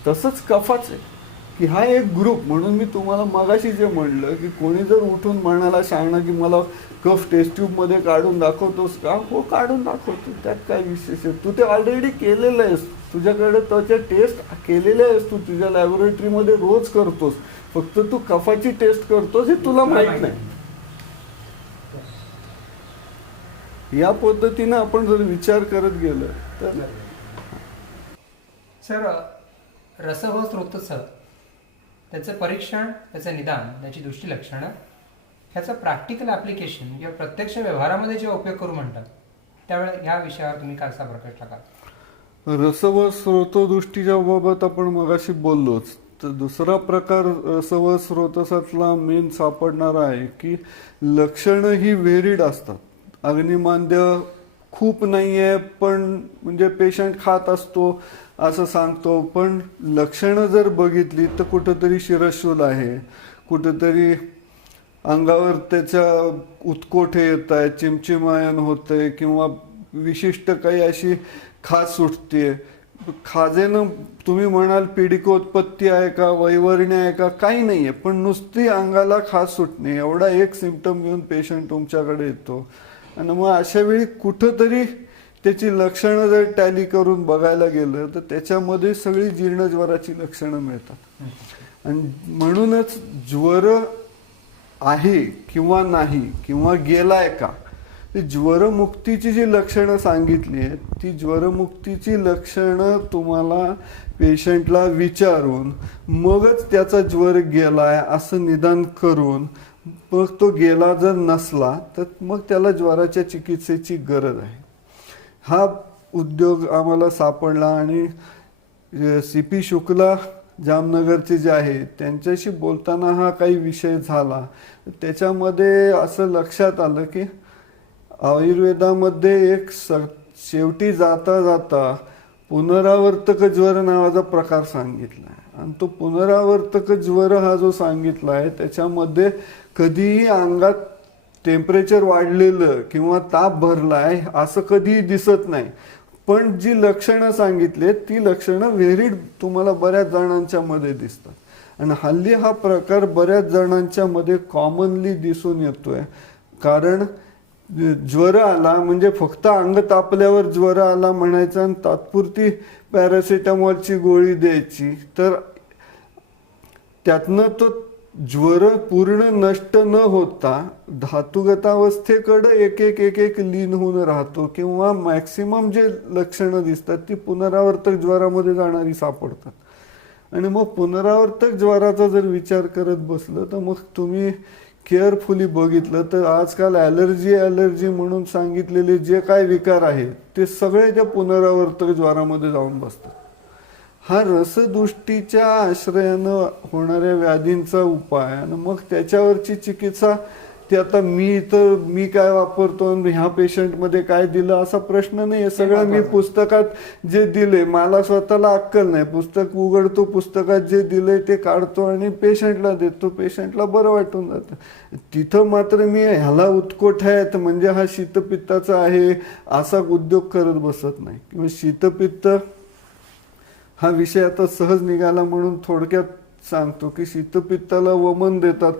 तसंच कफाचं आहे की हा एक ग्रुप. म्हणून मी तुम्हाला मगाशी जे म्हणलं की कोणी जर उठून म्हणाला शहाणा की मला कफ टेस्ट ट्यूब मध्ये काढून दाखवतोस का, हो काढून दाखवतो, त्यात काय विशेष आहे. तू ते ऑलरेडी केलेलं आहेस, तुझ्याकडे त्याच्या टेस्ट केलेल्या आहेस, तू तुझ्या लॅबोरेटरीमध्ये रोज करतोस. फक्त तू कफाची टेस्ट करतोस हे तुला माहित नाही. या पद्धतीनं आपण जर विचार करत गेलो तर सर, रस व स्रोतस्थ त्याचं परीक्षण, त्याचं निदान, त्याची दृष्टीलक्षणं, ह्याचं प्रॅक्टिकल ॲप्लिकेशन किंवा प्रत्यक्ष व्यवहारामध्ये जे उपयोग करू म्हणतात त्यावेळेला ह्या विषयावर तुम्ही कसा प्रकाश टाकाल? रस व स्रोतदृष्टीच्या बाबत आपण मगाशी बोललोच. तर दुसरा प्रकार रस व स्रोतसातला मेन सापडणारा आहे की लक्षणं ही व्हेरिड असतात. अग्निमांद्य खूप नाही आहे पण म्हणजे पेशंट खात असतो असं सांगतो, पण लक्षणं जर बघितली तर कुठंतरी शिरशूल आहे, कुठंतरी अंगावर त्याच्या उत्कोठे येत आहे, चिमचिमायन होतंय किंवा विशिष्ट काही अशी खाज सुटते. खाजेनं तुम्ही म्हणाल पीडिकोत्पत्ती आहे का, वैवरणी आहे का, काही नाही आहे, पण नुसती अंगाला खाज सुटणे एवढा एक सिम्पटम घेऊन पेशंट तुमच्याकडे येतो. आणि मग अशा वेळी कुठंतरी त्याची लक्षणं जर टॅली करून बघायला गेलं तर त्याच्यामध्ये सगळी जीर्णज्वराची लक्षणं मिळतात. आणि म्हणूनच ज्वर आहे किंवा नाही किंवा गेलाय का, ज्वरमुक्तीची जी लक्षणं सांगितली आहेत ती ज्वरमुक्तीची लक्षणं तुम्हाला पेशंटला विचारून मगच त्याचा ज्वर गेलाय असं निदान करून, मग तो गेला जर नसला तर मग त्याला ज्वराच्या चिकित्सेची गरज आहे. हा उद्योग आम्हाला सापडला आणि CP शुक्ला जामनगरचे जे आहे त्यांच्याशी बोलताना हा काही विषय झाला. त्याच्यामध्ये असं लक्षात आलं की आयुर्वेदामध्ये एक शेवटी जाता जाता पुनरावर्तक ज्वर नावाचा प्रकार सांगितला आहे. आणि तो पुनरावर्तक ज्वर हा जो सांगितला आहे त्याच्यामध्ये कधीही अंगात टेम्परेचर वाढलेलं किंवा ताप भरलाय असं कधीही दिसत नाही, पण जी लक्षणं सांगितली ती लक्षणं व्हेरिड तुम्हाला बऱ्याच जणांच्या मध्ये दिसतात. आणि हल्ली हा प्रकार बऱ्याच जणांच्या मध्ये कॉमनली दिसून येतोय. कारण ज्वर आला म्हणजे फक्त अंग तापल्यावर ज्वर आला म्हणायचा आणि तात्पुरती पॅरासिटामॉलची गोळी द्यायची, तर त्यातनं तो ज्वर पूर्ण नष्ट न होता धातुगतावस्थेकडे एक एक लीन होऊन राहतो किंवा मॅक्सिमम जे लक्षणं दिसतात ती पुनरावर्तक ज्वरामध्ये जाणारी सापडतात. आणि मग पुनरावर्तक ज्वराचा जर विचार करत बसलं तर मग तुम्ही केअरफुली बघितलं तर आजकाल ॲलर्जी म्हणून सांगितलेले जे काय विकार आहेत ते सगळे त्या पुनरावर्तक ज्वरामध्ये जाऊन बसतात. हा रसदृष्टीच्या आश्रयानं होणाऱ्या व्याधींचा उपाय आणि मग त्याच्यावरची चिकित्सा ते आता मी काय वापरतो आणि ह्या पेशंटमध्ये काय दिलं असा प्रश्न नाही आहे. सगळं मी पुस्तकात जे दिले, मला स्वतःला अक्कल नाही, पुस्तक उघडतो, पुस्तकात जे दिलंय ते काढतो आणि पेशंटला देतो, पेशंटला बरं वाटून जातं. तिथं मात्र मी ह्याला उत्कोट आहेत म्हणजे हा शीतपित्ताचा आहे असा उद्योग करत बसत नाही. किंवा शीतपित्त हा विषय आता सहज निघाला म्हणून थोडक्यात सांगतो की शीतपित्ताला वमन देतात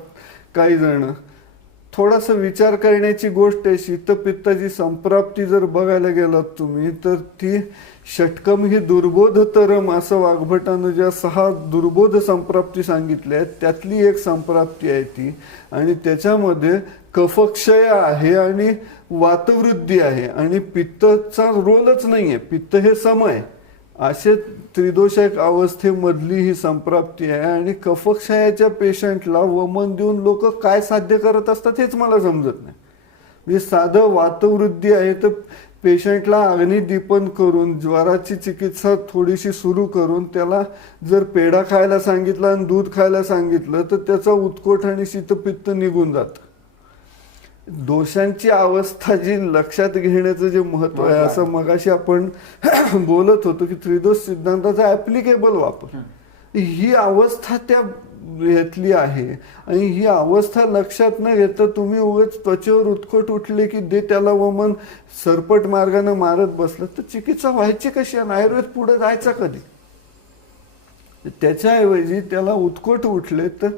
काही जण. थोडासा विचार करण्याची गोष्ट आहे. शीतपित्ताची संप्राप्ती जर बघायला गेलात तुम्ही तर ती षटकम ही दुर्बोधतरम असं वाग्भटानं ज्या 6 दुर्बोध संप्राप्ती सांगितल्या आहेत त्यातली एक संप्राप्ती आहे ती. आणि त्याच्यामध्ये कफक्षय आहे आणि वातवृद्धी आहे आणि पित्तचा रोलच नाही आहे. पित्त हे सम आहे असे त्रिदोषक अवस्थेमधली ही संप्राप्ती आहे. आणि कफक्षयाच्या पेशंटला वमन देऊन लोक काय साध्य करत असतात हेच मला समजत नाही. म्हणजे साधं वातवृद्धी आहे तर पेशंटला अग्निदीपन करून ज्वराची चिकित्सा थोडीशी सुरू करून त्याला जर पेढा खायला सांगितला आणि दूध खायला सांगितलं तर त्याचा उत्कोट आणि शीतपित्त निघून जातं. दोषांची अवस्था जी लक्षात घेण्याचं जे महत्व आहे, असं मगाशी आपण बोलत होतो की त्रिदोष सिद्धांताचा ऍप्लिकेबल वापर, ही अवस्था त्या घेतली आहे. आणि ही अवस्था लक्षात न घेता तुम्ही उगाच त्वचेवर उत्कट उठले की दे त्याला वमन सरपट मार्गाने मारत बसलं तर चिकित्सा व्हायची कशी आणि आयुर्वेद पुढे जायचा कधी? त्याच्याऐवजी त्याला उत्कट उठले तर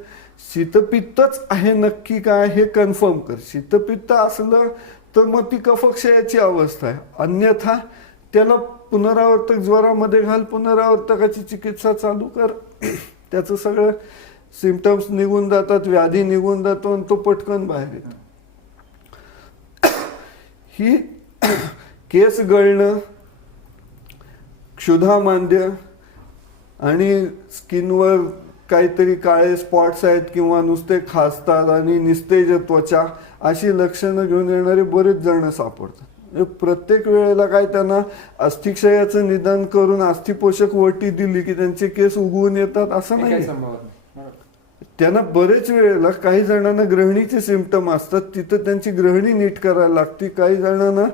शीतपित्तच आहे नक्की काय हे कन्फर्म कर. शीतपित्त असलं तर मग ती कफक्षयाची अवस्था आहे, अन्यथा त्याला पुनरावर्तक ज्वरामध्ये घाल, पुनरावर्तकाची चिकित्सा चालू कर. त्याचं सगळं सिम्पटम्स निघून जातात, व्याधी निघून जातो आणि तो पटकन बाहेर येतो. ही केस गळणं, क्षुधामांद्य आणि स्किनवर काहीतरी काळे स्पॉट्स आहेत किंवा नुसते खासतात आणि निस्तेज त्वचा, अशी लक्षणं घेऊन येणारे बरेच जण सापडतात. प्रत्येक वेळेला काय त्यांना अस्थिक्षयाचं निदान करून अस्थिपोषक वटी दिली की त्यांचे केस उगवून येतात असं नाही. त्यांना बरेच वेळेला काही जणांना ग्रहणीचे सिम्पटम असतात, तिथं त्यांची ग्रहणी नीट करायला लागते. काही जणांना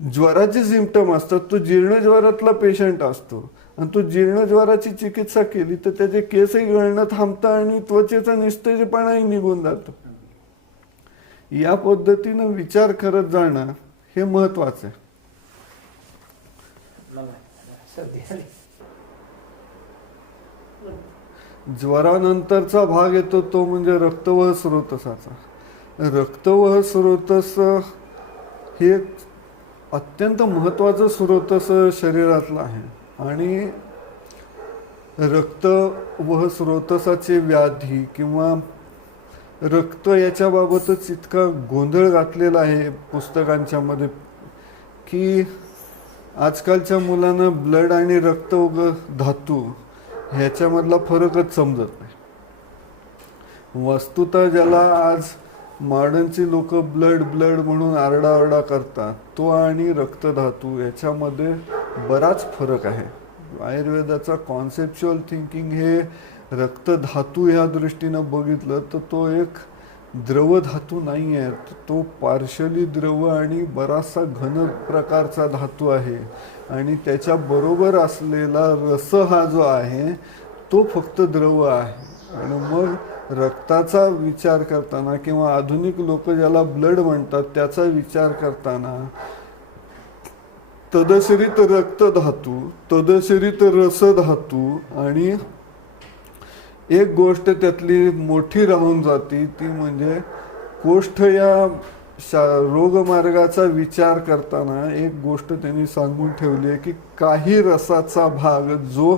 ज्वराचे सिम्पटम असतात, तो जीर्ण ज्वरातला पेशंट असतो आणि तो जीर्ण ज्वराची चिकित्सा केली तर त्याचे केसही गळणं थांबतं आणि त्वचेचा निस्तेजपणाही निघून जातो. या पद्धतीनं विचार करत जाणं हे महत्वाचं आहे. ज्वरानंतरचा भाग येतो तो म्हणजे रक्तवह स्रोतसाचा. रक्तवह स्रोतस हे अत्यंत महत्वाचं स्रोतस शरीरातलं आहे. आणि रक्तवह स्रोतसाचे व्याधी किंवा रक्त याच्याबाबतच इतका गोंधळ घातलेला आहे पुस्तकांच्या मध्ये की आजकालच्या मुलांना ब्लड आणि रक्त धातू ह्याच्यामधला फरकच समजत नाही. वस्तुतः ज्याला आज मॉडर्नची लोक ब्लड ब्लड म्हणून आरडाओरडा करतात, तो आणि रक्तधातू याच्यामध्ये बराच फरक आहे. आयुर्वेदाचा कॉन्सेप्च्युअल थिंकिंग हे रक्तधातू ह्या दृष्टीनं बघितलं तर तो एक द्रव धातू नाही आहे, तो पार्शली द्रव आणि बराचसा घन प्रकारचा धातू आहे. आणि त्याच्या बरोबर असलेला रस हा जो आहे तो फक्त द्रव आहे. आणि मग रक्ताचा विचार करताना किंवा आधुनिक लोक ज्याला ब्लड म्हणतात त्याचा विचार करताना तदशरीत रक्तधातू, तदशरीत रसधातू आणि एक गोष्ट त्यातली मोठी राहून जाती ती म्हणजे कोष्ठ या रोगमार्गाचा विचार करताना एक गोष्ट त्यांनी सांगून ठेवली आहे की काही रसाचा भाग जो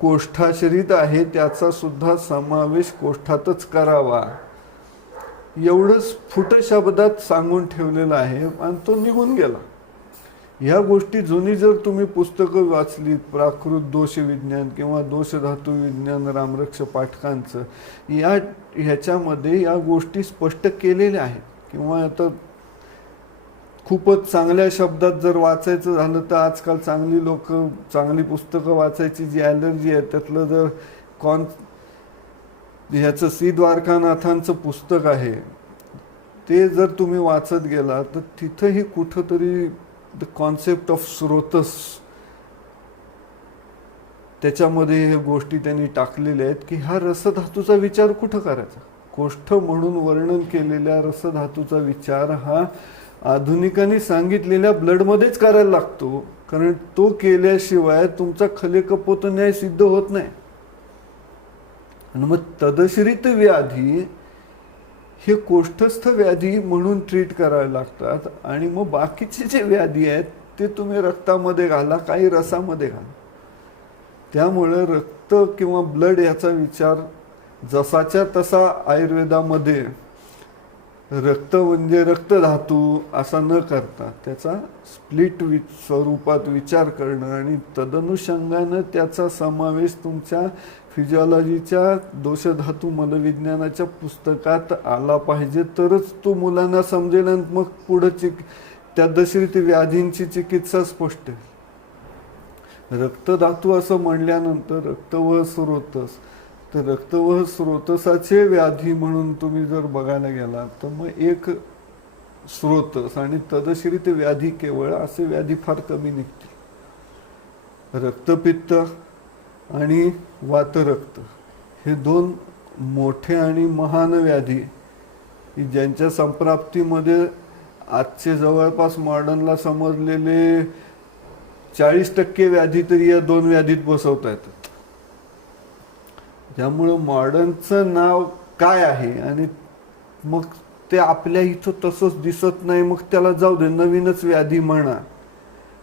कोष्ठाशरीत आहे त्याचा सुद्धा समावेश कोष्ठातच करावा, एवढंच स्फुट शब्दात सांगून ठेवलेलं आहे आणि तो निघून गेला. ह्या गोष्टी जुनी जर तुम्ही पुस्तकं वाचलीत, प्राकृत दोष विज्ञान किंवा दोष धातू विज्ञान रामरक्ष पाठकांचं, ह्याच्यामध्ये या गोष्टी स्पष्ट केलेल्या आहेत. किंवा आता खूपच चांगल्या शब्दात जर वाचायचं झालं तर आजकाल चांगली लोक चांगली पुस्तकं वाचायची जी ॲलर्जी आहे त्यातलं जर ह्याचं सी द्वारकानाथांचं पुस्तक आहे ते जर तुम्ही वाचत गेला तर तिथंही कुठंतरी द कॉन्सेप्ट ऑफ स्रोतस त्याच्यामध्ये ह्या गोष्टी त्यांनी टाकलेल्या आहेत की ह्या रसधातूचा विचार कुठं करायचा. कोष्ठ म्हणून वर्णन केलेल्या रसधातूचा विचार हा आधुनिकांनी सांगितलेल्या ब्लडमध्येच करायला लागतो, कारण तो केल्याशिवाय तुमचा खलेकपोत न्याय सिद्ध होत नाही. आणि मग तदश्रित व्याधी हे कोष्ठस्थ व्याधी म्हणून ट्रीट करायला लागतात. आणि मग बाकीचे जे व्याधी आहेत ते तुम्ही रक्तामध्ये घाला, काही रसामध्ये घाला. त्यामुळे रक्त किंवा ब्लड याचा विचार जसाच्या तसा आयुर्वेदामध्ये रक्त म्हणजे रक्तधातू असा न करता त्याचा स्प्लिट स्वरूपात विचार करणं आणि तदनुषंगानं त्याचा समावेश तुमच्या फिजिओलॉजीच्या दोषधातू मलविज्ञानाच्या पुस्तकात आला पाहिजे, तरच तो मुलांना समजेल आणि मग पुढं त्या दशरीत व्याधींची चिकित्सा स्पष्ट आहे. रक्तधातू असं म्हणल्यानंतर रक्तवह स्रोतस, तर रक्तवह स्रोतसाचे व्याधी म्हणून तुम्ही जर बघायला गेला तर मग एक स्रोतस आणि तदश्रित व्याधी केवळ असे व्याधी फार कमी निघतील. रक्तपित्त आणि वातरक्त हे दोन मोठे आणि महान व्याधी की ज्यांच्या संप्राप्तीमध्ये आजचे जवळपास मॉडर्नला समजलेले 40% व्याधी तरी या दोन व्याधीत बसवता येतात. त्यामुळं मॉडर्नचं नाव काय आहे आणि मग ते आपल्या इथं तसंच दिसत नाही, मग त्याला जाऊ दे नवीनच व्याधी म्हणा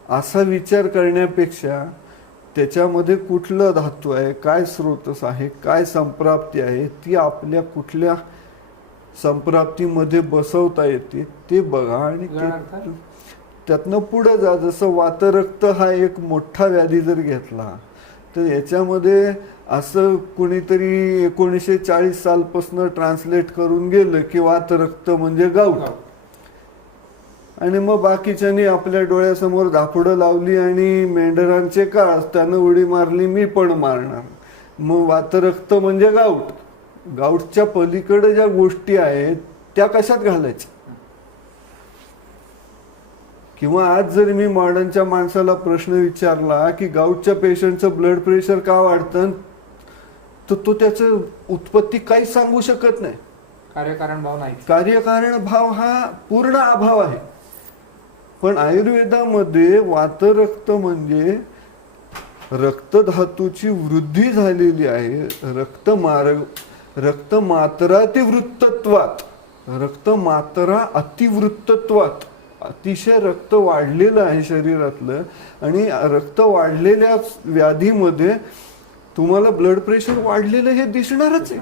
असा विचार करण्यापेक्षा त्याच्यामध्ये कुठलं धातू आहे, काय स्रोतस आहे, काय संप्राप्ती आहे, ती आपल्या कुठल्या संप्राप्तीमध्ये बसवता येते ते बघा आणि त्यातनं पुढे जा. जसं वातरक्त हा एक मोठा व्याधी जर घेतला तर याच्यामध्ये असं कुणीतरी 1940 सालपासून ट्रान्सलेट करून गेलं की वातरक्त म्हणजे गाऊट, आणि मग बाकीच्यांनी आपल्या डोळ्यासमोर धापुडं लावली आणि मेंढरांचे काळ त्यानं उडी मारली, मी पण मारणार. मग वातरक्त म्हणजे गाऊट. गाऊटच्या पलीकडे ज्या गोष्टी आहेत त्या कशात घालायच्या? किंवा आज जर मी मॉडर्नच्या माणसाला प्रश्न विचारला की गाऊटच्या पेशंटचं ब्लड प्रेशर का वाढतं, तर तो त्याचं उत्पत्ती काहीच सांगू शकत नाही. कार्यकारण भाव नाही. कार्यकारण भाव हा पूर्ण अभाव आहे. पण आयुर्वेदामध्ये वातरक्त म्हणजे रक्तधातूची वृद्धी झालेली आहे. रक्तमात्रा अतिवृत्तत्वात, रक्तमात्रा अतिवृत्तत्वात अतिशय रक्त वाढलेलं आहे शरीरातलं, आणि रक्त वाढलेल्या व्याधीमध्ये तुम्हाला ब्लड प्रेशर वाढलेलं हे दिसणारच आहे.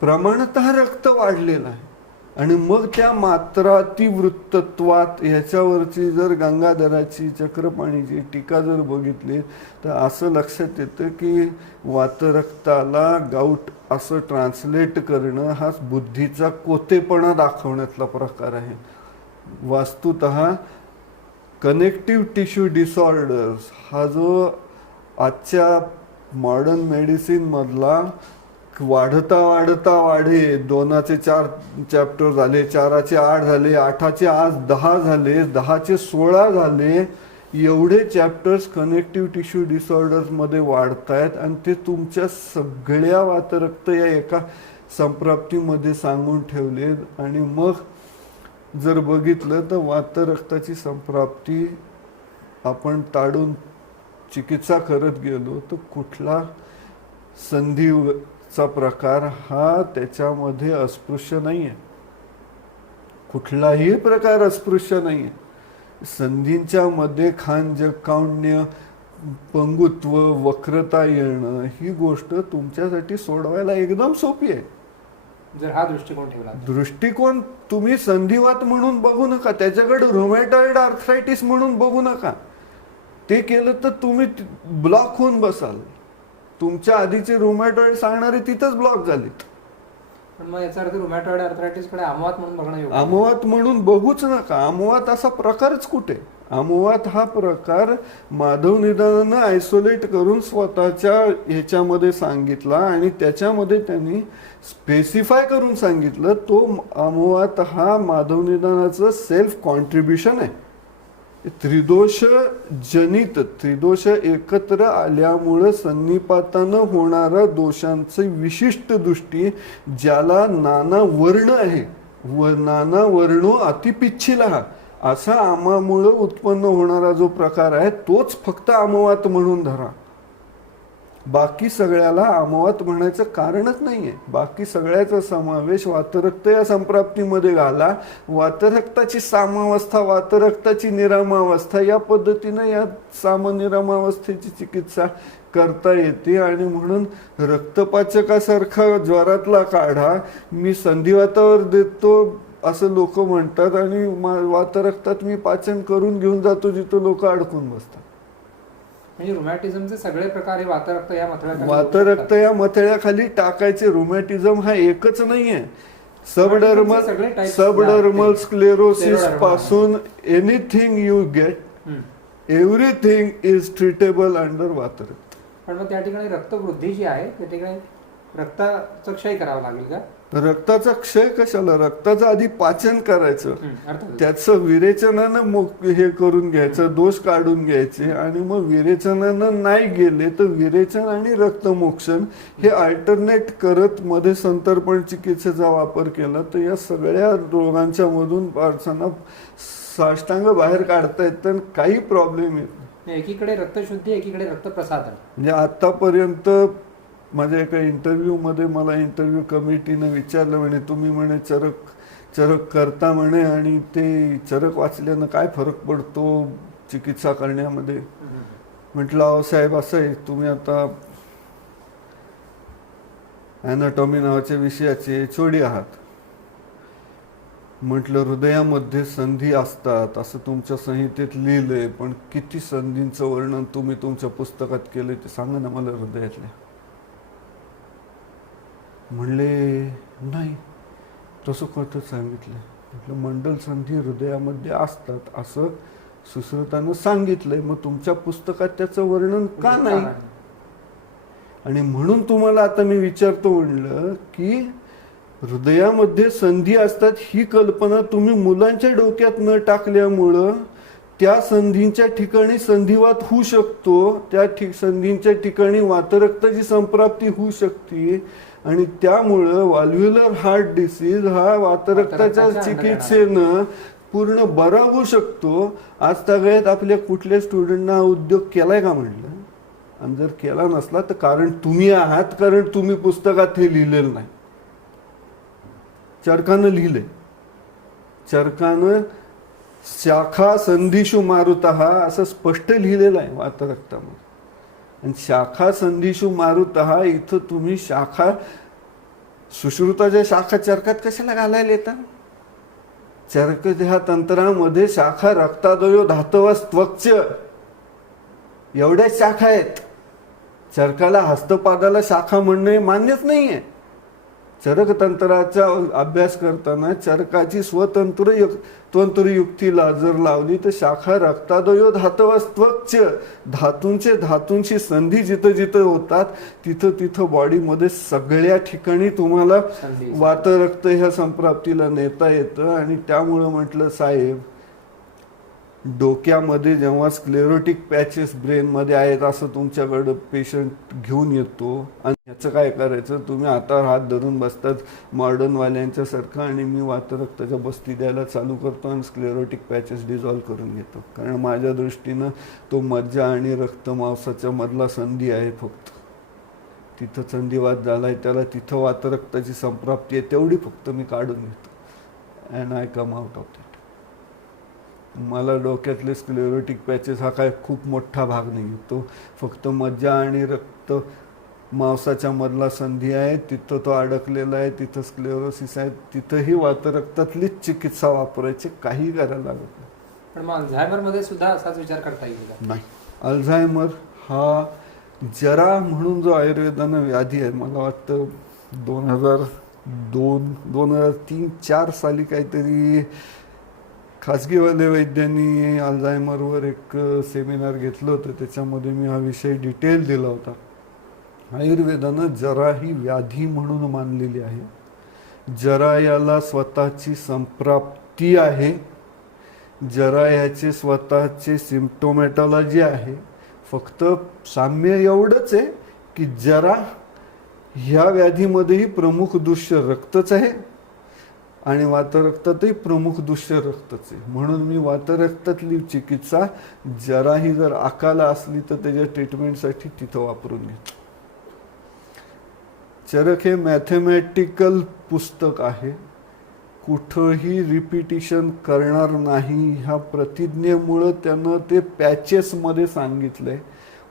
प्रमाणतः रक्त वाढलेलं आहे. आणि मग त्या मात्रा अतिवृत्तत्वात ह्याच्यावरची जर गंगाधराची चक्रपाणीची टीका जर बघितली तर असं लक्षात येतं की वातरक्ताला गाऊट असं ट्रान्सलेट करणं हा बुद्धीचा कोतेपणा दाखवण्यातला प्रकार आहे. वास्तुतः कनेक्टिव्ह टिश्यू डिसऑर्डर्स हा जो आजच्या मॉडर्न मेडिसिन मधला वाढता वाढे 2चे 4 चॅप्टर झाले, 4चे 8 झाले, 8चे आज 10 झाले, 10चे 16 झाले, एवढे चॅप्टर्स कनेक्टिव्ह टिश्यू डिसऑर्डर्स मध्ये वाढतायत आणि ते तुमच्या सगळ्या वातरक्त या एका संप्राप्तीमध्ये सांगून ठेवले. आणि मग जर बघितलं तर वातरक्ताची संप्राप्ती आपण ताडून चिकित्सा करत गेलो तर कुठला संधीचा प्रकार हा त्याच्यामध्ये अस्पृश्य नाहीये. कुठलाही प्रकार अस्पृश्य नाहीये. संधींच्या मध्ये खांजकावण्य, पंगुत्व, वक्रता येणं ही गोष्ट तुमच्यासाठी सोडवायला एकदम सोपी आहे जर हा दृष्टिकोन ठेवला. दृष्टिकोन तुम्ही संधिवात म्हणून बघू नका, त्याच्याकडे रुमॅटॉइड आर्थरायटिस म्हणून बघू नका. ते केलं तर तुम्ही ब्लॉक होऊन बसाल. तुमच्या आधीचे रुमॅटॉइड सांगणारे तिथंच ब्लॉक झालेत. पण मग याचा अर्थ रुमॅटॉइड आर्थरायटिसकडे आमवात म्हणून बघणं योग्य. आमवात म्हणून बघूच नका. आमवात असा प्रकारच कुठे. आमवात हा प्रकार माधव निदानानं आयसोलेट करून स्वतःच्या ह्याच्यामध्ये सांगितला आणि त्याच्यामध्ये त्यांनी स्पेसिफाय करून सांगितलं तो आमवात हा माधव निदानाचं सेल्फ कॉन्ट्रीब्युशन आहे. त्रिदोष जनित, त्रिदोष एकत्र आल्यामुळं सन्निपातानं होणाऱ्या दोषांची विशिष्ट दृष्टी ज्याला नाना वर्ण आहे व नाना वर्णो अतिपिच्छिला असा आमामुळं उत्पन्न होणारा जो प्रकार आहे तोच फक्त आमवात म्हणून धरा. बाकी सगळ्याला आमवात म्हणायचं कारणच नाहीये. बाकी सगळ्याचा समावेश वातरक्त या संप्राप्तीमध्ये घाला. वातरक्ताची सामावस्था, वातरक्ताची निरामावस्था या पद्धतीनं या सामनिरामावस्थेची चिकित्सा करता येते आणि म्हणून रक्तपाचकासारखा ज्वरातला काढा मी संधिवातावर देतो असं लोक म्हणतात आणि वातरक्तात मी पाचन करून घेऊन जातो जिथं लोक अडकून बसतात. म्हणजे रुमॅटिझमचे सगळे प्रकार हे वातरक्त या मथळ्याखाली वातरक्त या मथळ्याखाली टाकायचे. रुमॅटिझम हा एकच नाहीये. सबडर्मल स्क्लेरोसिस पासून anything you get, everything is treatable under vatarakta. पण मग त्या ठिकाणी रक्तवृद्धी जी आहे त्या ठिकाणी रक्ताचा क्षय करावा लागेल का? रक्ताचा क्षय कशाला? रक्ताचं आधी पाचन करायचं, त्याचं विरेचनानं हे करून घ्यायचं, दोष काढून घ्यायचे आणि मग विरेचनानं नाही गेले तर विरेचन आणि रक्तमोक्षण हे अल्टरनेट करत मध्ये संतर्पण चिकित्सेचा वापर केला तर या सगळ्या रोगांच्या मधून माणसांना साष्टांग बाहेर काढता येतं, काही प्रॉब्लेम येत नाही. एकीकडे रक्तशुद्धी, एकीकडे रक्तप्रसारण. म्हणजे आतापर्यंत माझ्या एका इंटरव्ह्यूमध्ये मला इंटरव्ह्यू कमिटीनं विचारलं, म्हणे तुम्ही म्हणे चरक करता म्हणे आणि ते चरक वाचल्यानं काय फरक पडतो चिकित्सा करण्यामध्ये. म्हटलं अहो साहेब असं आहे, तुम्ही आता ॲनाटॉमी नावाच्या विषयाचे चोडी आहात. म्हटलं हृदयामध्ये संधी असतात असं तुमच्या संहितेत लिहिलंय, पण किती संधींचं वर्णन तुम्ही तुमच्या पुस्तकात केलंय ते सांगा ना मला हृदयातल्या. म्हणले नाही तसं कसं सांगितलं. म्हटलं मंडल संधी हृदयामध्ये असतात असं सुश्रुतानं सांगितलंय, मग तुमच्या पुस्तकात त्याचं वर्णन का नाही? आणि म्हणून तुम्हाला आता मी विचारतो म्हणलं की हृदयामध्ये संधी असतात ही कल्पना तुम्ही मुलांच्या डोक्यात न टाकल्यामुळं त्या संधींच्या ठिकाणी संधिवात होऊ शकतो, त्या संधींच्या ठिकाणी वातरक्ताची संप्राप्ती होऊ शकते आणि त्यामुळं व्हॉल्व्ह्युलर हार्ट डिसीज हा वातरक्ताच्या चिकित्सेनं पूर्ण बरा होऊ शकतो. आज तागायत आपल्या कुठल्या स्टुडंटना उद्योग केलाय का म्हणलं? आणि जर केला नसला तर कारण तुम्ही आहात, कारण तुम्ही पुस्तकात हे लिहिलेलं नाही. चरकानं लिहिलंय, चरकानं शाखा संधिषु मारुतः असं स्पष्ट लिहिलेलं आहे वातरक्तामध्ये. आणि शाखा संधिषु मारुतः इथं तुम्ही शाखा सुश्रुताच्या शाखा चरकात कशाला घालायला येतात? चरक ह्या तंत्रामध्ये शाखा रक्तादयो धातवस्त्वक्च एवढ्या शाखा आहेत. चरकाला हस्तपादाला शाखा म्हणणे मान्यच नाहीये. चरक तंत्राचा अभ्यास करताना चरकाची स्वतंत्र युक्तीला जर लावली तर शाखा रक्तादयो धातवस्त्वक्च धातूंची संधी जिथं जिथं होतात तिथं तिथं बॉडीमध्ये सगळ्या ठिकाणी तुम्हाला वातरक्त ह्या संप्राप्तीला नेता येतं. आणि त्यामुळं म्हटलं साहेब डोक्यामध्ये जेव्हा स्क्लेरोटिक पॅचेस ब्रेनमध्ये आहेत असं तुमच्याकडं पेशंट घेऊन येतो आणि ह्याचं काय करायचं? तुम्ही हातावर हात धरून बसतात मॉडर्नवाल्यांच्या सारखं आणि मी वातरक्ताच्या बस्ती द्यायला चालू करतो आणि स्क्लेरोटिक पॅचेस डिझॉल्व करून घेतो. कारण माझ्या दृष्टीनं तो मज्जा आणि रक्त मांसाच्या मधला संधी आहे, फक्त तिथं संधिवात झालाय त्याला तिथं वातरक्ताची संप्राप्ती आहे तेवढी फक्त मी काढून घेतो and I come out of that. मला डोक्यातले स्क्लेरोटिक पॅचेस हा काय खूप मोठा भाग नाही, तो फक्त मज्जा आणि रक्त मांसाच्या मधला संधी आहे, तिथं तो अडकलेला आहे, तिथं स्क्लेरोसिस आहे, तिथंही वातरक्तातलीच चिकित्सा वापरायची, काही करायला लागत नाही. पण मग अल्झायमर मध्ये सुद्धा असाच विचार करता येईल का? नाही. अल्झायमर हा जरा म्हणून जो आयुर्वेदानं व्याधी आहे, मला वाटतं 2002-2003-04 साली काहीतरी खाजगीवाले वैद्यांनी अल्झायमरवर एक सेमिनार घेतलं होतं, त्याच्यामध्ये मी हा विषय डिटेल दिला होता. आयुर्वेदानं जरा ही व्याधी म्हणून मानलेली आहे. जरा याला स्वतःची संप्राप्ती आहे, जरा याचे स्वतःचे सिम्प्टोमॅटॉलॉजी आहे. फक्त साम्य एवढंच आहे की जरा ह्या व्याधीमध्येही प्रमुख दुष्य रक्तच आहे आणि वातरक्तातही प्रमुख दुष्य रक्तच आहे. म्हणून मी वातरक्तातली चिकित्सा जराही जर अकाला असली तर त्याच्या ट्रीटमेंटसाठी तिथं वापरून घेतो. चरक हे मॅथमॅटिकल पुस्तक आहे, कुठंही रिपिटिशन करणार नाही ह्या प्रतिज्ञेमुळं त्यानं ते पॅचेसमध्ये सांगितलंय.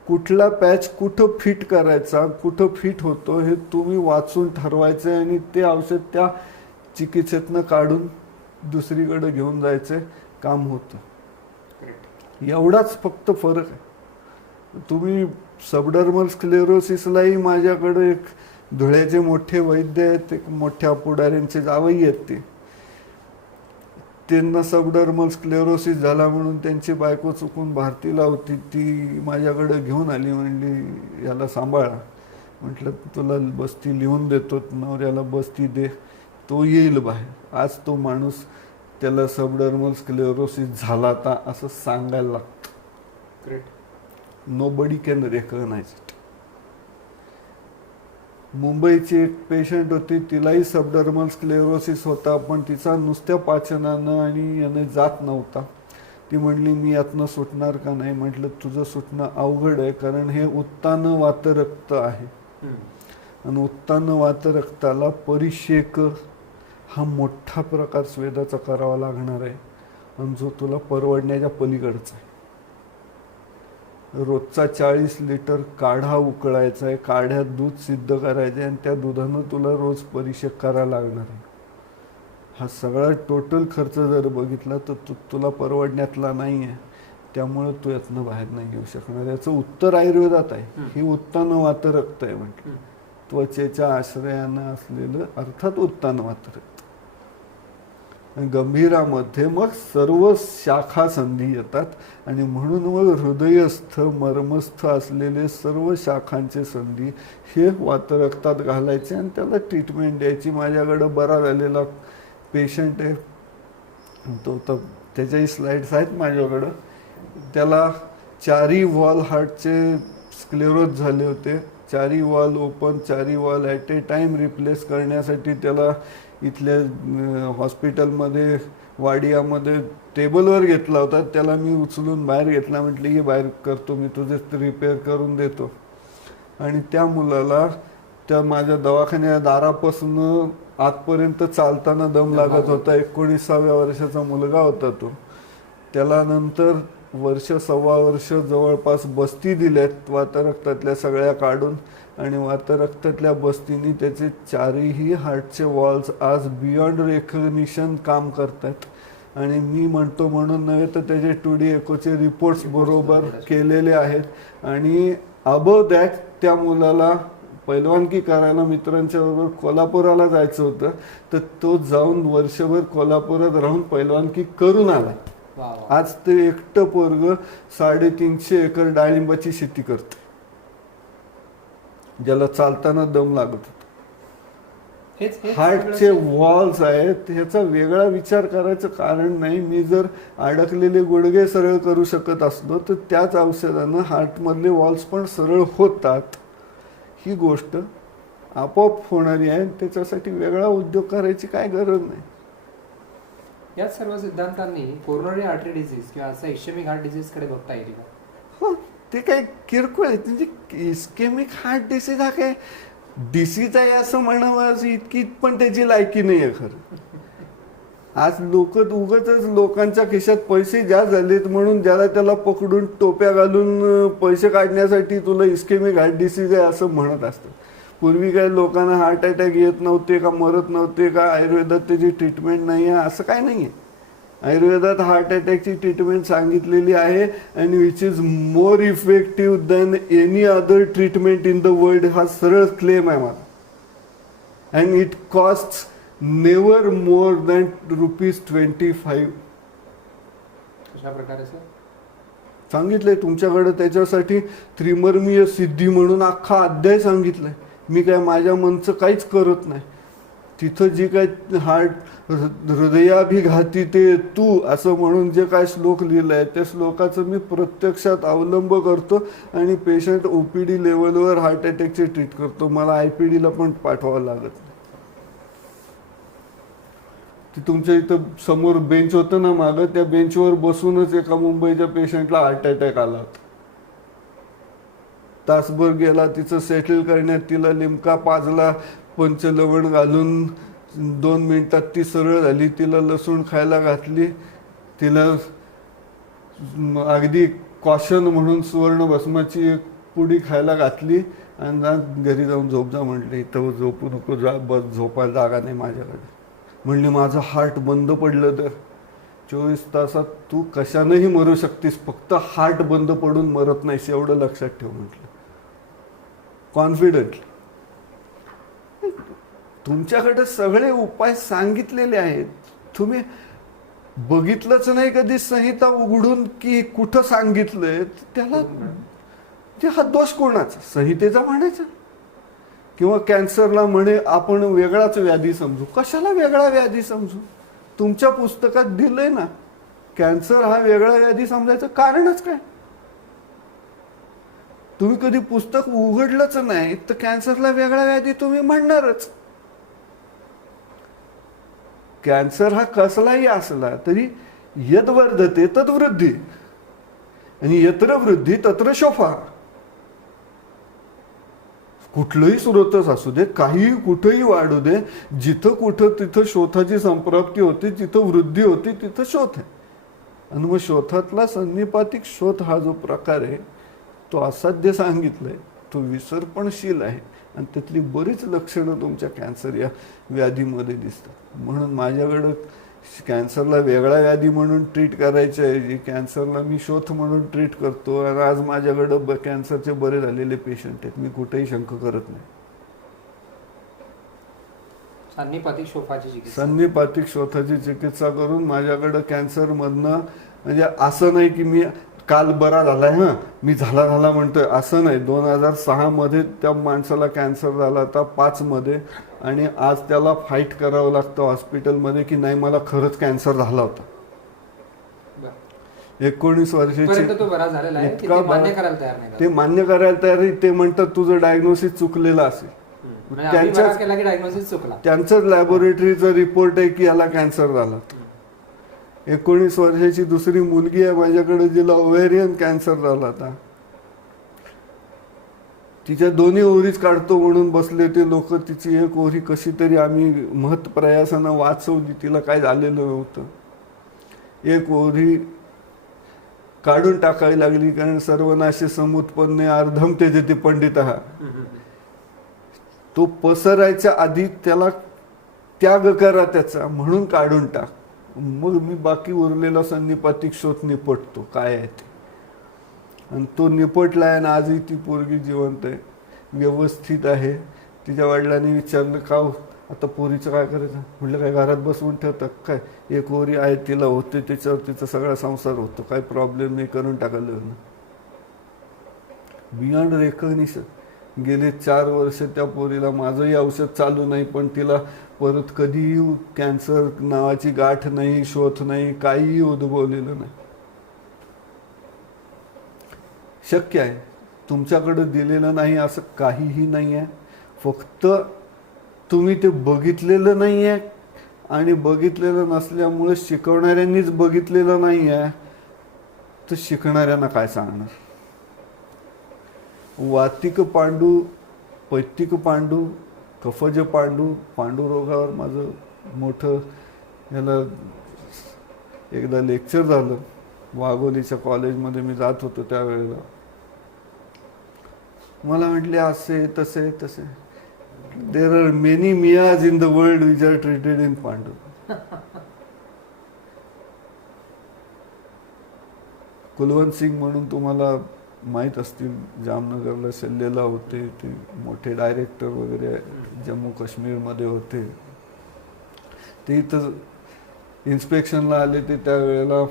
कुठला पॅच कुठं फिट करायचा, कुठं फिट होतो हे तुम्ही वाचून ठरवायचं आहे आणि ते औषध त्या चिकित्सेतनं काढून दुसरीकडे घेऊन जायचं काम होतं. एवढाच फक्त फरक आहे. तुम्ही सबडर्मल स्क्लेरोसिसलाही माझ्याकडे एक धुळ्याचे मोठे वैद्य आहेत, एक मोठ्या पुढाऱ्यांचे जावई आहेत. त्यांना सबडर्मल स्क्लेरोसिस झाला म्हणून त्यांची बायको चुकून भारतीला होती, ती माझ्याकडे घेऊन आली, म्हणली याला सांभाळा. म्हटलं तुला बस्ती लिहून देतो, नवऱ्याला बस्ती दे, तो येईल बाहेर. आज तो माणूस त्याला सबडर्मल स्क्लेरोसिस झाला आता असं सांगायला लागतं. Nobody can recognise it. मुंबईची एक पेशंट होती, तिलाही सबडर्मल स्क्लेरोसिस होता, पण तिचा नुसत्या पाचनानं आणि याने जात नव्हता. ती म्हणली मी यातनं सुटणार का नाही. म्हटलं तुझं सुटणं अवघड आहे, कारण हे उत्तानं वातरक्त आहे आणि उत्तानं वातरक्ताला परिषेक हा मोठा प्रकार स्वेदाचा करावा लागणार आहे आणि जो तुला परवडण्याच्या पलीकडचा आहे. रोजचा 40 लिटर काढा उकळायचा आहे, काढ्यात दूध सिद्ध करायचे आणि त्या दुधानं तुला रोज परिषेक करायला लागणार आहे. हा सगळा टोटल खर्च जर बघितला तर तुला परवडण्यातला नाही आहे, त्यामुळे तू यातनं बाहेर नाही येऊ शकणार. याचं उत्तर आयुर्वेदात आहे. ही उत्तानं वातरक्त आहे. म्हटलं त्वचेच्या आश्रयानं असलेलं अर्थात उत्तानं वातरक्त. गंभीरामध्ये मग सर्व शाखा संधी येतात आणि म्हणून मग हृदयस्थ मर्मस्थ असलेले सर्व शाखांचे संधी हे वातरक्तात घालायचे आणि त्याला ट्रीटमेंट द्यायची. माझ्याकडं बरा झालेला पेशंट आहे, तो तर त्याच्याही स्लाइड्स आहेत माझ्याकडं. त्याला 4 वॉल हार्टचे स्क्लेरोज झाले होते. 4 valve open, 4 wall at a time replace करण्यासाठी त्याला इथल्या हॉस्पिटलमध्ये वाडियामध्ये टेबलवर घेतला होता. त्याला मी उचलून बाहेर घेतला, म्हटलं की बाहेर करतो मी, तुझे रिपेअर करून देतो. आणि त्या मुलाला त्या माझ्या दवाखान्या दारापासून आतपर्यंत चालताना दम लागत होता. 19व्या वर्षाचा मुलगा होता तो. त्याला नंतर 1.25 वर्ष जवळपास बस्ती दिल्यात वातरक्तातल्या सगळ्या काढून आणि वातरक्तातल्या बस्तीनी त्याचे 4ही हार्टचे वॉल्स आज बियॉन्ड रेकग्निशन काम करतात. आणि मी म्हणतो म्हणून नव्हे तर त्याचे 2D एकोचे रिपोर्ट्स बरोबर केलेले आहेत. आणि अबव दॅट त्या मुलाला पैलवानकी करायला मित्रांच्या बरोबर कोल्हापुराला जायचं होतं, तर तो जाऊन वर्षभर कोल्हापुरात राहून पैलवानकी करून आला. आज ते एकटं पोरग 350 एकर डाळिंबाची शेती करते, ज्याला चालताना दम लागत होता. हार्टचे वॉल्स आहेत, ह्याचा वेगळा विचार करायचं कारण नाही. मी जर अडकलेले गुडघे सरळ करू शकत असलो तर त्याच औषधानं हार्टमधले वॉल्स पण सरळ होतात. ही गोष्ट आपोआप होणारी आहे, त्याच्यासाठी वेगळा उद्योग करायची काय गरज नाही. या सर्व सिद्धांतांनी कोरोनरी आर्टरी डिसीज किंवा असा इस्केमिक हार्ट डिसीज कडे बघता येईल का? हो, ते काय किरकोळ आहे. म्हणजे इस्केमिक हार्ट डिसीज हा काय डिसीज आहे असं म्हणावं इतकी पण त्याची लायकी नाही आहे खरं. आज लोक उगाच लोकांच्या खिशात पैसे जास्त झालेत म्हणून ज्याला त्याला पकडून टोप्या घालून पैसे काढण्यासाठी तुला इस्केमिक हार्ट डिसीज आहे असं म्हणत असतं. पूर्वी काय लोकांना हार्ट अटॅक येत नव्हते का, मरत नव्हते का, आयुर्वेदात त्याची ट्रीटमेंट नाही आहे असं काय नाही आहे. आयुर्वेदात हार्ट अटॅकची ट्रीटमेंट सांगितलेली आहे आणि which is more effective than any other treatment in the world. हा सरळ क्लेम आहे मला. And it cost never more than ₹25. कशा प्रकारे सर सांगितलंय तुमच्याकडे त्याच्यासाठी त्रिमर्मीय सिद्धी म्हणून अख्खा अध्याय सांगितलाय. मी काय माझ्या मनचं काहीच करत नाही. तिथं जी काय हार्ट हृदयाभिघाती ते तू असं म्हणून जे काय श्लोक लिहिलंय त्या श्लोकाचं मी प्रत्यक्षात अवलंब करतो आणि पेशंट OPD लेवलवर हार्ट अटॅकचे ट्रीट करतो. मला IPD ला पण पाठवावं लागत नाही. ती तुमच्या इथं समोर बेंच होतं ना मागं, त्या बेंचवर बसूनच एका मुंबईच्या पेशंटला हार्ट अटॅक आला होता. तासभर गेला तिचं सेटल करण्यात, तिला लिमका पाजला, पंचलवण घालून 2 मिनिटात ती सरळ झाली. तिला लसूण खायला घातली, तिला अगदी कॉशन म्हणून सुवर्ण भस्माची एक पुडी खायला घातली आणि जा घरी जाऊन झोप जा म्हटले. इथं झोपू नको, जा बस, झोपायला जागा नाही माझ्याकडे. म्हणले माझं हार्ट बंद पडलं तर 24 तासात तू कशानंही मरू शकतीस, फक्त हार्ट बंद पडून मरत नाहीस एवढं लक्षात ठेव म्हटलं. कॉन्फिडंटली. तुमच्याकडे सगळे उपाय सांगितलेले आहेत, तुम्ही बघितलंच नाही कधी संहिता उघडून की कुठं सांगितलंय. त्याला ते हा दोष कोणाचा? संहितेचा म्हणायचा? किंवा कॅन्सरला म्हणे आपण वेगळाच व्याधी समजू. कशाला वेगळा व्याधी समजू? तुमच्या पुस्तकात दिलंय ना, कॅन्सर हा वेगळा व्याधी समजायचं कारणच काय? तुम्ही कधी पुस्तक उघडलंच नाही तर कॅन्सरला वेगळा व्याधी तुम्ही म्हणणारच. कॅन्सर हा कसलाही असला तरी यद वर्धते तद वृद्धी आणि यत्र वृद्धी तत्र शोफा. कुठलंही स्रोतच असू दे, काही कुठंही वाढू दे, जिथं कुठं तिथं शोथाची संप्राप्ती होती, जिथं वृद्धी होती तिथं शोथ आहे. आणि मग शोथातला संनिपातिक शोथ हा जो प्रकार आहे तो असाध्य सांगितलंय, तो विसर्पणशील आहे आणि त्यातली बरीच लक्षणं तुमच्या कॅन्सर या व्याधीमध्ये दिसतात. म्हणून माझ्याकडं कॅन्सरला वेगळा व्याधी म्हणून ट्रीट करायच्या ऐवजी कॅन्सरला मी शोथ म्हणून ट्रीट करतो. आणि आज माझ्याकडं कॅन्सरचे बरे झालेले पेशंट आहेत, मी कुठेही शंका करत नाही. संनिपातिक शोथाची चिकित्सा करून माझ्याकडं कॅन्सरमधनं, म्हणजे असं नाही की मी काल बरा झालाय, मी झाला म्हणतोय असं नाही. 2006 मध्ये त्या माणसाला कॅन्सर झाला होता, 5 मध्ये, आणि आज त्याला फाईट करावं लागतं हॉस्पिटलमध्ये की नाही मला खरंच कॅन्सर झाला होता. 19 वर्षाची. ते मान्य करायला तयार नाही. ते म्हणतात तुझं डायग्नोसिस चुकलेलं असेल. त्यांचं लॅबोरेटरीचा रिपोर्ट आहे की याला कॅन्सर झाला. 19 वर्षाची दुसरी मुलगी आहे माझ्याकडे जिला ओव्हेरियन कॅन्सर झाला होता. तिच्या दोन्ही ओव्हरीज काढतो म्हणून बसले ते लोक. तिची एक ओव्हरी कशी तरी आम्ही महत् प्रयासानं वाचवली, तिला काय झालेलं नव्हतं. एक ओव्हरी काढून टाकावी लागली कारण सर्वनाशी समुत्पन्ने अर्धम त्यजति पंडितः. तो पसरायच्या आधी त्याला त्याग करा त्याचा, म्हणून काढून टाक. मग मी बाकी उरलेला संनिपातिक शोध निपटतो काय आहे ते, आणि तो निपटला आहे. आणि आजही ती पोरगी जिवंत आहे, व्यवस्थित आहे. तिच्या वडिलांनी विचारलं का आता पोरीचं काय करायचं? म्हटलं काय घरात बसवून ठेवतात काय? एक ओरी आहे, तिला होते, त्याच्यावर तिचा सगळा संसार होतो, काय प्रॉब्लेम नाही, करून टाकायला लग्न. Beyond recognition. गेले 4 वर्ष त्या पोरीला माझंही औषध चालू नाही, पण तिला परत कधीही कॅन्सर नावाची गाठ नाही, शोथ नाही, काहीही उद्भवलेलं नाही. शक्य आहे. तुमच्याकडे दिलेलं नाही असं काहीही नाही आहे. फक्त तुम्ही ते बघितलेलं नाही आहे, आणि बघितलेलं नसल्यामुळे शिकवणाऱ्यांनीच बघितलेलं नाही आहे, तर शिकणाऱ्यांना काय सांगणार? वातिक पांडू, पैत्तिक पांडू, कफज पांडू, पांडुरोगावर माझं मोठं याला एकदा लेक्चर झालं. वाघोलीच्या कॉलेजमध्ये मी जात होतो त्यावेळेला. मला म्हटले असे तसे तसे. There are many miasms in the world which are treated in pandu. Kulwant Singh म्हणून तुम्हाला माहीत असतील, जामनगरला शल्यला होते, ते मोठे डायरेक्टर वगैरे जम्मू काश्मीरमध्ये होते. ते इथं इन्स्पेक्शनला आले. ते त्यावेळेला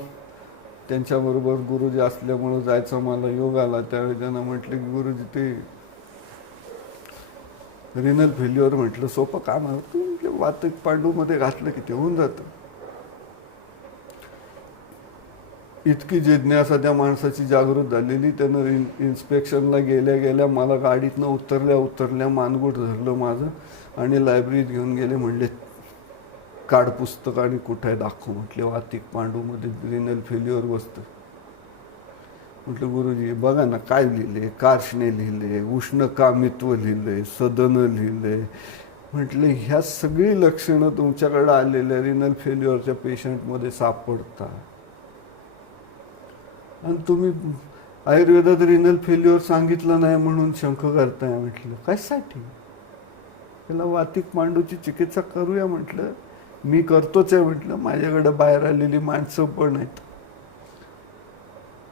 त्यांच्याबरोबर गुरुजी असल्यामुळं जायचा मला योग आला. त्यावेळी त्यांना म्हटलं की गुरुजी ते रिनल फेल्युअर म्हटलं सोपं काम आहे, वातिक पांडूमध्ये घातलं की ते होऊन जातं. इतकी जिज्ञासा त्या माणसाची जागृत झालेली. त्यानं इन्स्पेक्शनला गेल्या गेल्या मला गाडीतनं उतरल्या मानगुट धरलं माझं आणि लायब्ररीत घेऊन गेले. म्हणले काढ पुस्तक आणि कुठे आहे दाखव. म्हटले वातिक पांडूमध्ये रिनल फेल्युअर बसतं. म्हटलं गुरुजी बघा ना काय लिहिले, कार्शने लिहिले, उष्णकामित्व लिहिले, सदन लिहिले. म्हटलं ह्या सगळी लक्षणं तुमच्याकडे आलेल्या रिनल फेल्युअरच्या पेशंटमध्ये सापडतात. आणि तुम्ही आयुर्वेदात रिनल फेल्युअर सांगितलं नाही म्हणून शंख करताय म्हटलं. कशासाठी? त्याला वातिक पांडूची चिकित्सा करूया म्हटलं. मी करतोच आहे म्हटलं. माझ्याकडे बाहेर आलेली माणसं पण आहेत.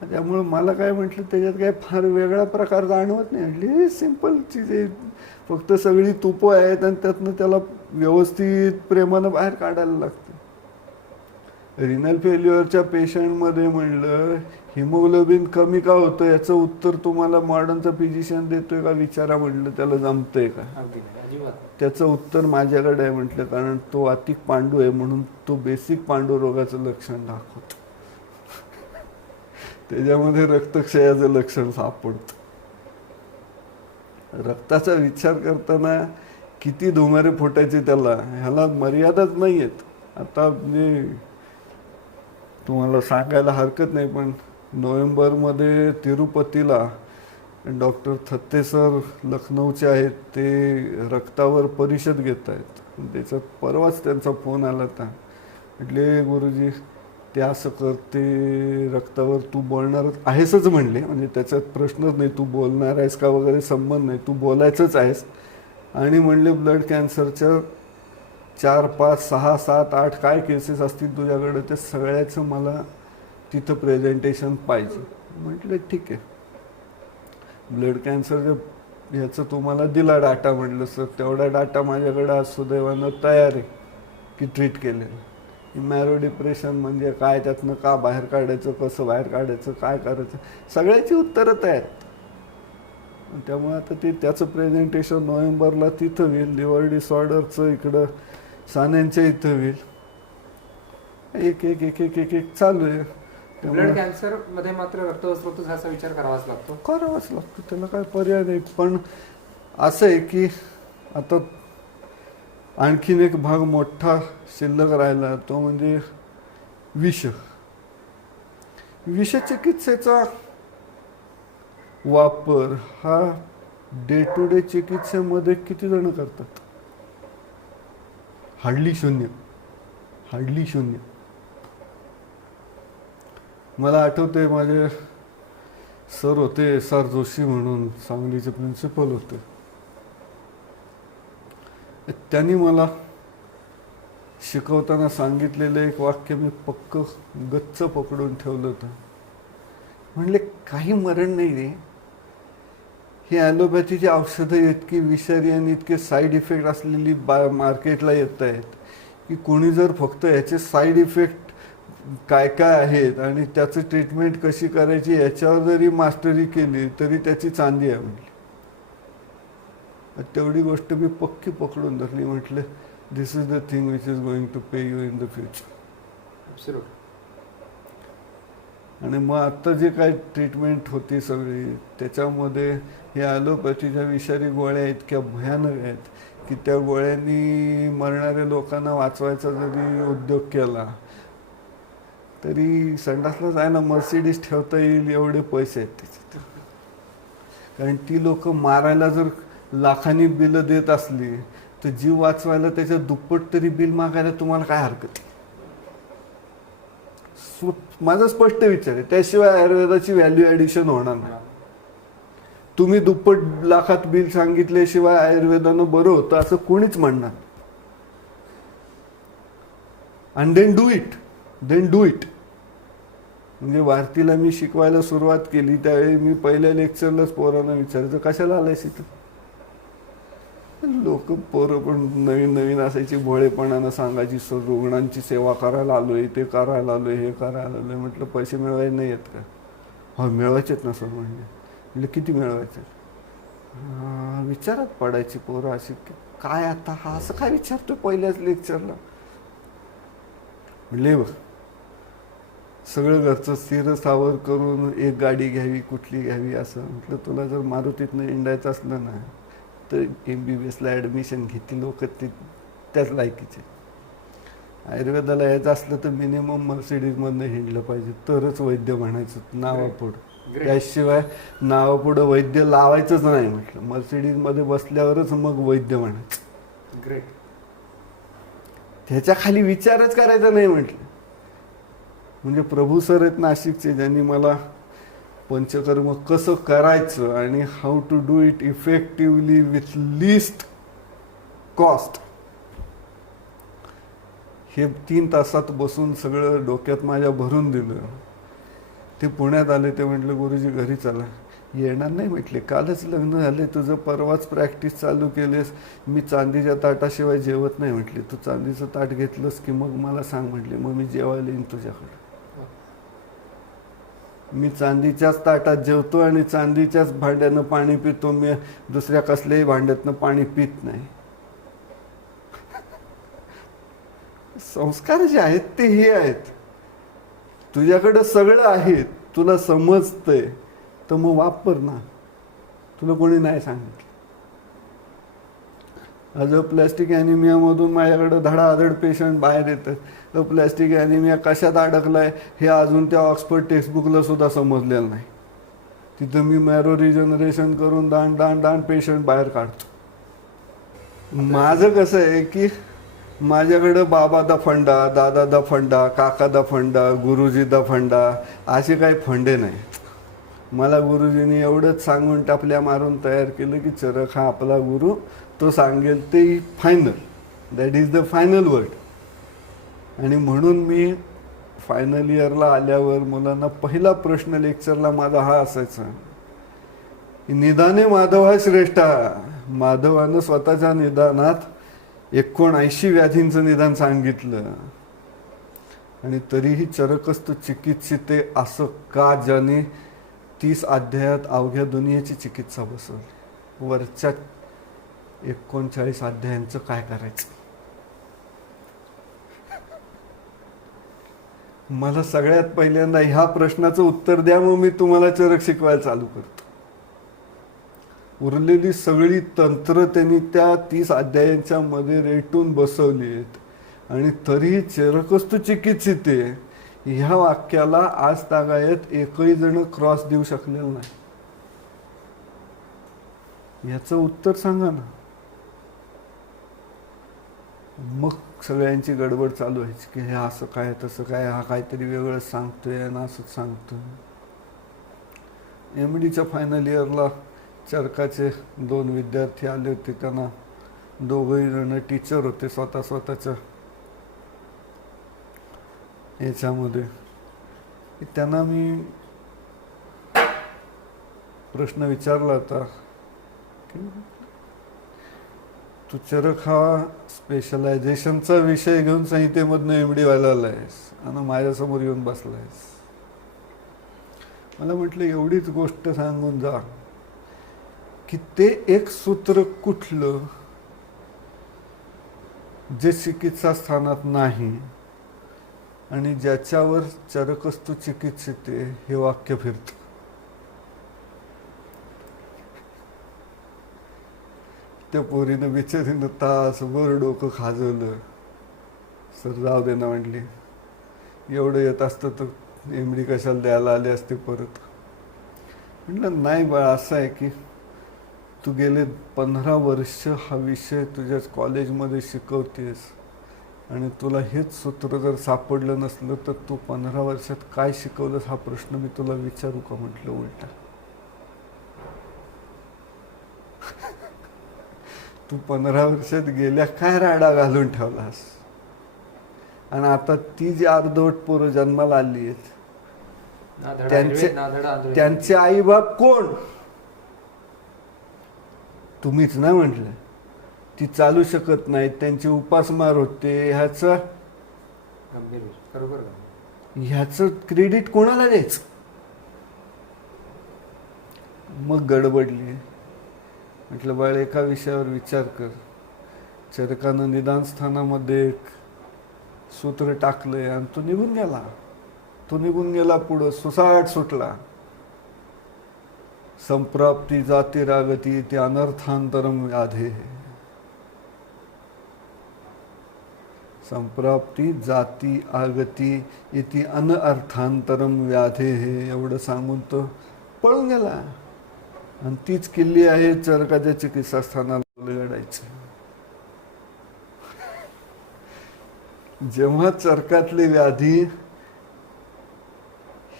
त्यामुळं मला काय म्हटलं त्याच्यात काय फार वेगळा प्रकार जाणवत नाही. म्हटली सिंपल चीज आहे, फक्त सगळी तुपं आहेत आणि त्यातनं त्याला व्यवस्थित प्रेमानं बाहेर काढायला लागतं. रिनल फेल्युअरच्या पेशंटमध्ये म्हणलं हिमोग्लोबिन कमी का होतं याचं उत्तर तुम्हाला मॉडर्नचा फिजिशियन देतोय का विचारा म्हटलं. त्याला जमतंय का? त्याचं उत्तर माझ्याकडे आहे म्हटलं, कारण तो वातिक पांडू आहे म्हणून तो बेसिक पांडुरोगाचं लक्षण दाखवतो. त्याच्यामध्ये रक्तक्षयाचं लक्षण सापडतं. रक्ताचा विचार करताना किती धुमारे फुटायचे त्याला, ह्याला मर्यादाच नाही आहेत. आता म्हणजे तुम्हाला सांगायला हरकत नाही, पण नोव्हेंबरमध्ये तिरुपतीला डॉक्टर थत्ते सर लखनौचे आहेत, ते रक्तावर परिषद घेत आहेत. त्याच्यात परवाच त्यांचा फोन आला होता. म्हटले गुरुजी ते असं करते रक्तावर तू बोलणारच आहेसच म्हणले, म्हणजे त्याच्यात प्रश्नच नाही, तू बोलणार आहेस का वगैरे संबंध नाही, तू बोलायचंच आहेस. आणि म्हणले ब्लड कॅन्सरच्या 4, 5, 6, 7, 8 काय केसेस असतील तुझ्याकडे ते सगळ्याचं मला तिथं प्रेझेंटेशन पाहिजे. म्हटलं ठीक आहे. ब्लड कॅन्सरच्या ह्याचं तुम्हाला दिला डाटा. म्हटलं सर तेवढा डाटा माझ्याकडे आज सुदैवानं तयार आहे की ट्रीट केलेलं. मॅरो डिप्रेशन म्हणजे काय, त्यातनं का बाहेर काढायचं, कसं बाहेर काढायचं, काय करायचं, सगळ्याची उत्तरं तयार. त्यामुळे आता ते त्याचं प्रेझेंटेशन नोव्हेंबरला तिथं होईल. लिव्हर डिसऑर्डरचं इकडं सान्यांच्या इथं होईल. एक एक एक एक एक एक चालू आहे. ब्लड कॅन्सर मध्ये मात्र रक्तस्रोत असा विचार करावाच लागतो. त्याला काय पर्याय नाही. पण असं आहे की आता आणखीन एक भाग मोठा शिल्लक राहिला, तो म्हणजे विषचिकित्सेचा वापर हा डे टू डे चिकित्सेमध्ये किती जण करतात? हार्डली शून्य. मला आठवते माझे सर होते SR जोशी म्हणून, सांगलीचे प्रिन्सिपल होते. त्यांनी मला शिकवताना सांगितलेलं एक वाक्य मी गच्च पकडून ठेवलं होतं. म्हणले काही मरण नाही रे, ही ॲलोपॅथीची औषधं इतकी विषारी आणि इतके साईड इफेक्ट असलेली मार्केटला येत आहेत की कोणी जर फक्त ह्याचे साईड इफेक्ट काय काय आहेत आणि त्याचं ट्रीटमेंट कशी करायची याच्यावर जरी मास्टरी केली तरी त्याची चांदी आहे म्हटली. तेवढी गोष्ट मी पक्की पकडून धरली. म्हटलं this is the thing which is going to pay you in the future. आणि मग आता जे काय ट्रीटमेंट होती सगळी, त्याच्यामध्ये हे ॲलोपॅथीच्या विषारी गोळ्या इतक्या भयानक आहेत की त्या गोळ्यांनी मरणाऱ्या लोकांना वाचवायचा जरी उद्योग केला तरी संडासला जायला मर्सिडीज ठेवता येईल एवढे पैसे आहेत त्याच्यात. कारण ती लोक मारायला जर लाखांनी बिलं देत असली तर जीव वाचवायला त्याच्या दुप्पट तरी बिल मागायला तुम्हाला काय हरकत आहे? माझा स्पष्ट विचार आहे. त्याशिवाय आयुर्वेदाची व्हॅल्यू ॲडिशन होणार नाही. तुम्ही दुप्पट लाखात बिल सांगितल्याशिवाय आयुर्वेदानं बरं होतं असं कोणीच म्हणणार. And then do it. म्हणजे भारतीला मी शिकवायला सुरुवात केली त्यावेळी मी पहिल्या लेक्चरलाच पोरांना विचारायचं कशाला आलायस इथं. लोक पोरं पण नवीन असायची, भोळेपणानं सांगायची सर रुग्णांची सेवा करायला आलोय, ते करायला आलोय, हे करायला आलोय. म्हटलं पैसे मिळवायचे नाही आहेत का? हो मिळवायचेत ना सर. म्हणजे किती मिळवायचे? विचारात पडायची पोरं अशी की काय आता हा असं काय विचारतोय पहिल्याच लेक्चरला. म्हणले बघ सगळं घरचं स्थिर स्थावर करून एक गाडी घ्यावी, कुठली घ्यावी असं. म्हटलं तुला जर मारुतीतनं इंडायचं असलं ना तर MBBSला ॲडमिशन घेतील लोक, ते त्याच लायकीचे. आयुर्वेदाला यायचं असलं तर मिनिमम मर्सिडीजमधनं हिंडलं पाहिजे तरच वैद्य म्हणायचं नावापुढं. त्याशिवाय नावापुढं वैद्य लावायचंच नाही. म्हटलं मर्सिडीजमध्ये बसल्यावरच मग वैद्य म्हणायचं. ग्रेट. त्याच्या खाली विचारच करायचा नाही म्हटलं. म्हणजे प्रभू सर आहेत नाशिकचे, ज्यांनी मला पंचकर्म कसं करायचं आणि how to do it effectively with least cost, हे 3 तासात बसून सगळं डोक्यात माझ्या भरून दिलं. ते पुण्यात आले, ते म्हटलं गुरुजी घरी चला. येणार नाही म्हटले, कालच लग्न झाले तुझं, परवाच प्रॅक्टिस चालू केलेस, मी चांदीच्या ताटाशिवाय जेवत नाही म्हटले. तू चांदीचं ताट घेतलंस की मग मला सांग म्हटले, मग मी जेवायला येईन तुझ्याकडे. मी चांदीच्याच ताटात जेवतो आणि चांदीच्याच भांड्यानं पाणी पितो, मी दुसऱ्या कसल्याही भांड्यातनं पाणी पित नाही. संस्कार जे आहेत ते हे आहेत. तुझ्याकडं सगळं आहे, तुला समजतंय तर मग वापर ना. तुला कोणी नाही सांगितलं. आज प्लॅस्टिक ॲनिमियामधून माझ्याकडं धडाधड पेशंट बाहेर येतात. प्लॅस्टिक ॲनिमिया कशात अडकलाय हे अजून त्या ऑक्सफर्ड टेक्स्टबुकला सुद्धा समजलेलं नाही. तिथं मी मॅरो रिजनरेशन करून दांड पेशंट बाहेर काढतो. माझं कसं आहे की माझ्याकडं बाबा दा फंडा, दादा दा फंडा, काका दा फंडा, गुरुजी दा फंडा असे काही फंडे नाही. मला गुरुजींनी एवढंच सांगून टापल्या मारून तयार केलं की चरक हा आपला गुरु, तो सांगेल ते final, that is the final word. आणि म्हणून मी फायनल इयरला आल्यावर मुलांना पहिला प्रश्न लेक्चरला माझा हा असायचा, निदाने माधव हा श्रेष्ठ. माधवानं स्वतःच्या निदानात 79 व्याधींचं निदान सांगितलं आणि तरीही चरकस्त चिकित्सिते असं का, ज्याने 30 अध्यायात अवघ्या दुनियेची चिकित्सा बसवली. वरच्या 39 अध्यायांचं काय करायचं. मला सगळ्यात पहिल्यांदा ह्या प्रश्नाचं उत्तर द्या, मग मी तुम्हाला चरक शिकवायला चालू करतो. उरलेली सगळी तंत्र त्यांनी त्या 30 अध्यायांच्या मध्ये रेटून बसवली आहेत आणि तरीही चरकस्तु चिकित्सिते ह्या वाक्याला आज तागायत एकही जण क्रॉस देऊ शकलेला नाही. याचं उत्तर सांगा ना. मग सगळ्यांची गडबड चालू व्हायची की हे असं काय तसं काय, हा काहीतरी वेगळंच सांगतोय आणि असंच सांगतोय. MDच्या फायनल इयरला चरकाचे 2 विद्यार्थी आले होते. त्यांना दोघंही जण टीचर होते स्वतःच्या याच्यामध्ये. त्यांना मी प्रश्न विचारला होता की तू चरक हा स्पेशलायझेशनचा विषय घेऊन संहितेमधनं MD व्हायला आलायस आणि माझ्यासमोर येऊन बसलायस. मला म्हटलं एवढीच गोष्ट सांगून जा की ते एक सूत्र कुठलं जे चिकित्सा स्थानात नाही आणि ज्याच्यावर चरकस्तु चिकित्सिते हे वाक्य फिरतं. त्या पोरीनं बिचारीनं तासभर डोकं खाजवलं. सर जाऊ दे ना म्हटली, एवढं येत असतं तर MD कशाला द्यायला आले असते परत. म्हटलं नाही बाळा, असं आहे की तू गेले 15 वर्ष हा विषय तुझ्या कॉलेजमध्ये शिकवतेस आणि तुला हेच सूत्र जर सापडलं नसलं तर तू 15 वर्षात काय शिकवलंस हा प्रश्न मी तुला विचारू का म्हटलं उलटा. तू 15 वर्षात गेल्या काय राडा घालून ठेवलास आणि आता ती जी अर्धवट पोरं जन्माला आली आहेत त्यांचे आई बाप कोण. तुम्हीच ना म्हटलं. ती चालू शकत नाहीत, त्यांची उपासमार होते. ह्याचं क्रेडिट कोणाला द्यायचं. मग गडबडली. म्हटलं बाळ एका विषयावर विचार कर. चरकानं निदान स्थानामध्ये एक सूत्र टाकलंय आणि तो निघून गेला पुढं सुसाट सुटला. संप्राप्ती जातिरागती इति अनर्थांतरम व्याधे. संप्राप्ती जाती आगती इति अनर्थांतरम व्याधे हे एवढं सांगून तो पळून गेला. आणि तीच किल्ली आहे चरकाच्या चिकित्सा स्थानाला लढायची. जेव्हा चरकातली व्याधी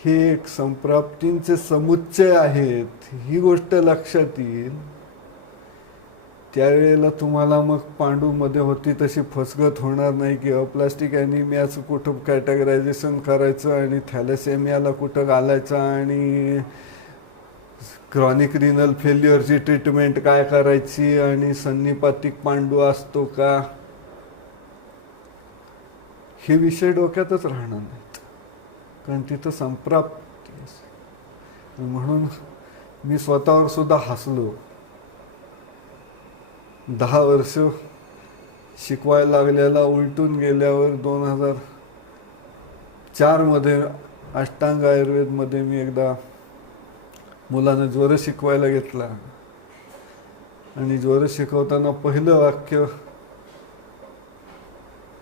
हे एक संप्राप्तींचे समुच्चय आहेत ही गोष्ट लक्षात येईल, त्यावेळेला तुम्हाला मग पांडूमध्ये होती तशी फसगत होणार नाही की अप्लास्टिक ॲनिमियाचं कुठं कॅटेगरायझेशन करायचं आणि थॅलेसेमियाला कुठं घालायचं आणि क्रॉनिक रिनल फेल्युअरची ट्रीटमेंट काय करायची आणि सन्निपातिक पांडू असतो का, हे विषय डोक्यातच राहणार नाहीत, कारण तिथं संप्राप्ती असते. म्हणून मी स्वतःवर सुद्धा हसलो. 10 वर्ष शिकवायला लागलेला उलटून गेल्यावर 2004 मध्ये अष्टांग आयुर्वेदमध्ये मी एकदा मुलांना ज्वर शिकवायला घेतला आणि ज्वर शिकवताना पहिलं वाक्य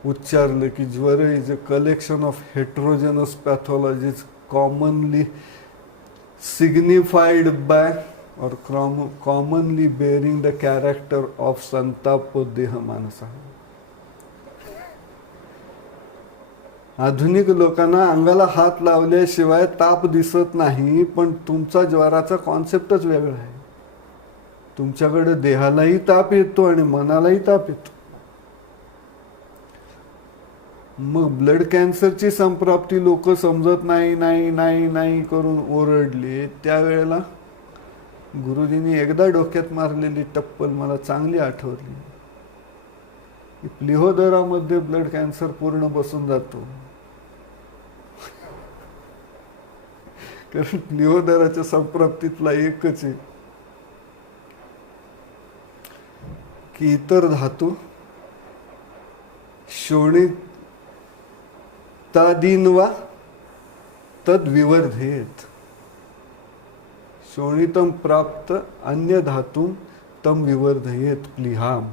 उच्चारलं की jwara is a collection of heterogeneous pathologies commonly signified by or commonly bearing the character of संतापोदेह मानसा. आधुनिक लोकांना अंगाला हात लावल्याशिवाय ताप दिसत नाही, पण तुमचा ज्वराचा कॉन्सेप्टच वेगळा आहे. तुमच्याकडे देहालाही ताप येतो आणि मनालाही ताप येतो. मग ब्लड कॅन्सरची संप्राप्ती लोक समजत नाही नाही नाही नाही करून ओरडले, त्यावेळेला गुरुजींनी एकदा डोक्यात मारलेली टप्पल मला चांगली आठवली. प्लिहोदरामध्ये ब्लड कॅन्सर पूर्ण बसून जातो, कारण प्लिहोदराच्या संप्राप्तीतला एकच आहे की इतर धातू शोणितादीन्वा तद विवर्धेत. शोणितम प्राप्त अन्य धातू तम विवर्धयेत प्लिहाम.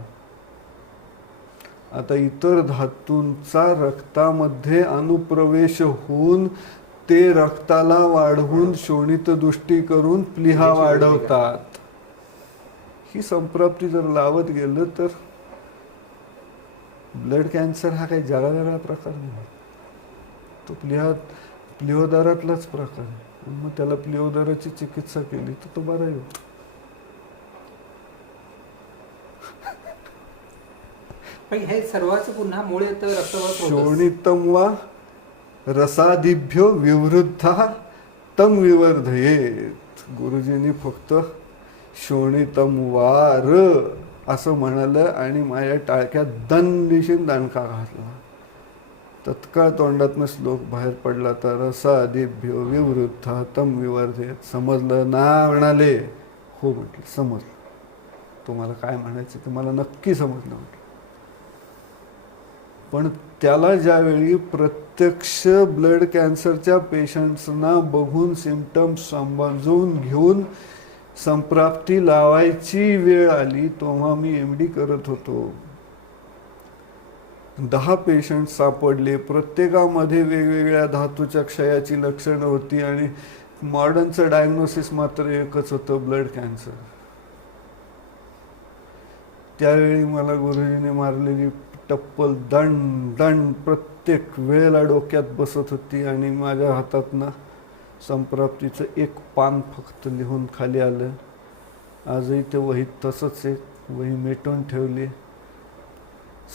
आता इतर धातूंचा रक्तामध्ये अनुप्रवेश होऊन ते रक्ताला वाढवून शोणित दृष्टी करून प्लिहा वाढवतात. ही संप्राप्ती जर लावत गेलं तर ब्लड कॅन्सर हा काही जगावेगळा प्रकार नाही, तो प्लिहोदरातलाच प्रकार आहे. मग त्याला प्लिहोदराची चिकित्सा केली तर तो बरा येईल. हे सर्वांचं पुन्हा मूळ येतं रक्तवात. शोणितम वा रसादिभ्यो विवृद्धा तम विवर्धयेत. गुरुजींनी फक्त शोणितम वार असं म्हणालं आणि माझ्या टाळक्यात दणदिशीन दणका घातला. तत्काळ तोंडातनं श्लोक बाहेर पडला तर रसादिभ्यो विवृद्धा तम विवर्धयेत. समजलं ना म्हणाले. हो म्हटलं समजलं, तुम्हाला काय म्हणायचं ते मला नक्की समजलं म्हटलं. पण त्याला ज्यावेळी प्रत्यक्ष ब्लड कॅन्सरच्या पेशंट्सना बघून सिम्पटम्स समजून घेऊन संप्राप्ती लावायची वेळ आली, तेव्हा मी MD करत होतो. 10 पेशंट सापडले, प्रत्येकामध्ये वेगवेगळ्या धातूच्या क्षयाची लक्षणं होती आणि मॉडर्नचं डायग्नोसिस मात्र एकच होतं, ब्लड कॅन्सर. त्यावेळी मला गुरुजीने मारलेली टप्पल दंड दंड प्रत्येक वेळेला डोक्यात बसत होती आणि माझ्या हातातनं संप्राप्तीचं एक पान फक्त लिहून खाली आलं. आजही ते वहीत तसंच आहे, वही मिटवून ठेवली.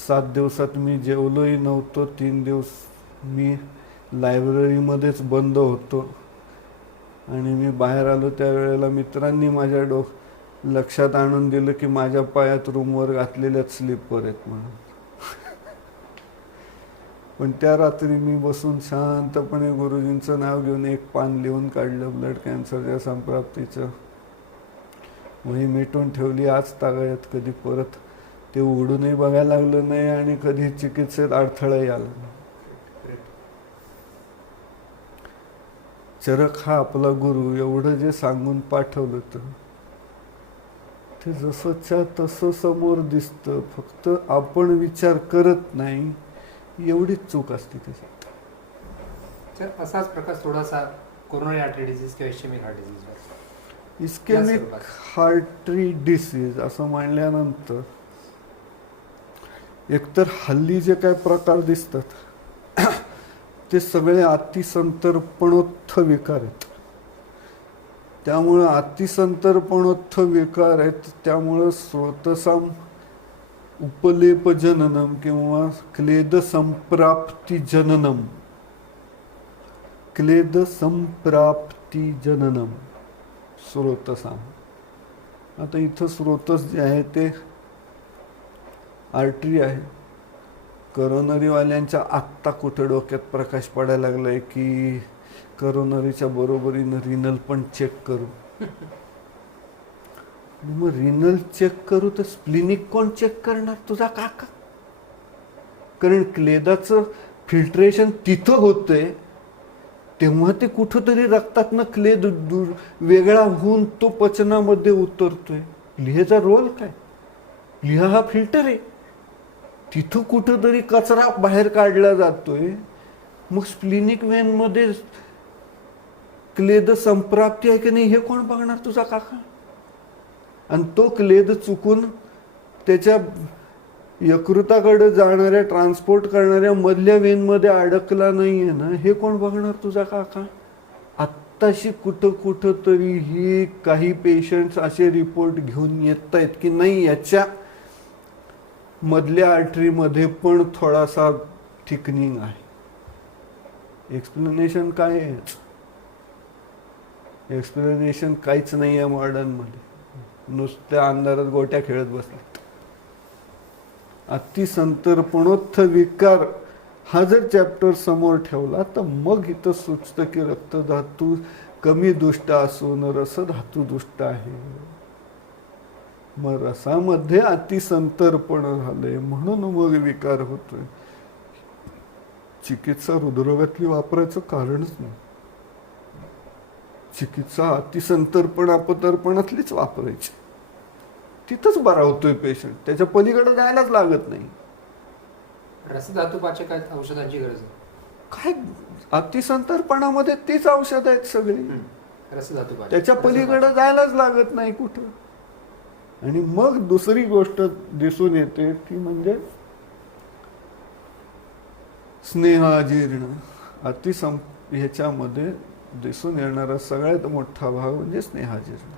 7 दिवसात मी जेवलोही नव्हतो. 3 दिवस मी लायब्ररीमध्येच बंद होतो आणि मी बाहेर आलो त्यावेळेला मित्रांनी माझ्या लक्षात आणून दिलं की माझ्या पायात रूमवर घातलेल्याच स्लीपर आहेत म्हणून. पण त्या रात्री मी बसून शांतपणे गुरुजींचं नाव घेऊन एक पान लिहून काढलं ब्लड कॅन्सरच्या संप्राप्तीचं. वही मिटून ठेवली. आज तागायत कधी परत ते उघडूनही बघायला लागलं नाही आणि कधी चिकित्सेत अडथळाही आला नाही. चरक हा आपला गुरु एवढं जे सांगून पाठवलं तर ते जसंच्या तसं समोर दिसतं, फक्त आपण विचार करत नाही, एवढीच चूक असते त्याच्यात. तर असाच प्रकार थोडासा कोरोनरी आर्टरी डिसीज किंवा इस्केमिक हार्ट डिसीज. इस्केमिक हार्टरी डिसीज असं म्हणल्यानंतर एकतर हल्ली जे काही प्रकार दिसतात ते सगळे अतिसंतर्पणोत्थ विकार आहेत. त्यामुळं अतिसंतर्पणोत्थ विकार आहेत, त्यामुळं स्रोतसाम उपलेप जननम किंवा क्लेद संप्राप्ती जननम, क्लेद संप्राप्ती जननम स्रोतसाम. आता इथं स्रोतस जे आहे ते आर्टरी आहे. करोनरीवाल्यांच्या आत्ता कुठे डोक्यात प्रकाश पडायला लागलाय की करोनरीच्या बरोबरीनं रिनल पण चेक करू. मग रिनल चेक करू तर स्प्लिनिक कोण चेक करणार? तुझा काका. कारण क्लेदाचं फिल्ट्रेशन तिथं होतंय तेव्हा ते कुठंतरी रक्तातनं क्लेद वेगळा होऊन तो पचनामध्ये उतरतोय. प्लीहेचा रोल काय? प्लीहा हा फिल्टर आहे. तिथं कुठंतरी कचरा बाहेर काढला जातोय. मग स्प्लिनिक वेनमध्ये क्लेद संप्राप्ती आहे की नाही हे कोण बघणार? तुझा काका. आणि तो क्लेद चुकून त्याच्या यकृताकडे जाणाऱ्या ट्रान्सपोर्ट करणाऱ्या मधल्या वेनमध्ये अडकला नाहीये ना, हे कोण बघणार? तुझा काका. आत्ताशी कुठं तरी ही काही पेशंट्स असे रिपोर्ट घेऊन येत आहेत की नाही याच्या मधल्या आर्टरीमध्ये पण थोडासा थिकनिंग आहे. एक्सप्लेनेशन काय आहे? एक्सप्लेनेशन काहीच नाही आहे मॉडर्नमध्ये. नुसत्या अंधारात गोट्या खेळत बसतात. अतिसंतर्पणोत्थ विकार हा जर चॅप्टर समोर ठेवला तर मग इथं सुचतं की रक्तधातू कमी दुष्ट असून रसधातू दुष्ट आहे. मग रसामध्ये अतिसंतर्पण झालंय म्हणून मग विकार होतोय. चिकित्सा हृदरोगातली वापरायचं कारणच नाही. चिकित्सा अतिसंतर्पण अपतर्पणातलीच वापरायची. तिथंच बरा होतोय पेशंट. त्याच्या पलीकडे जायलाच लागत नाही. रसधातूपाचक औषधांची गरज आहे काय? अतिसंतर्पणामध्ये तीच औषध आहेत सगळी. रसधातूपाचक. त्याच्या पलीकडे जायलाच लागत नाही कुठं. आणि मग दुसरी गोष्ट दिसून येते ती म्हणजे स्नेहाजीर्ण. ह्याच्यामध्ये दिसून येणारा सगळ्यात मोठा भाग म्हणजे स्नेहाजीर्ण.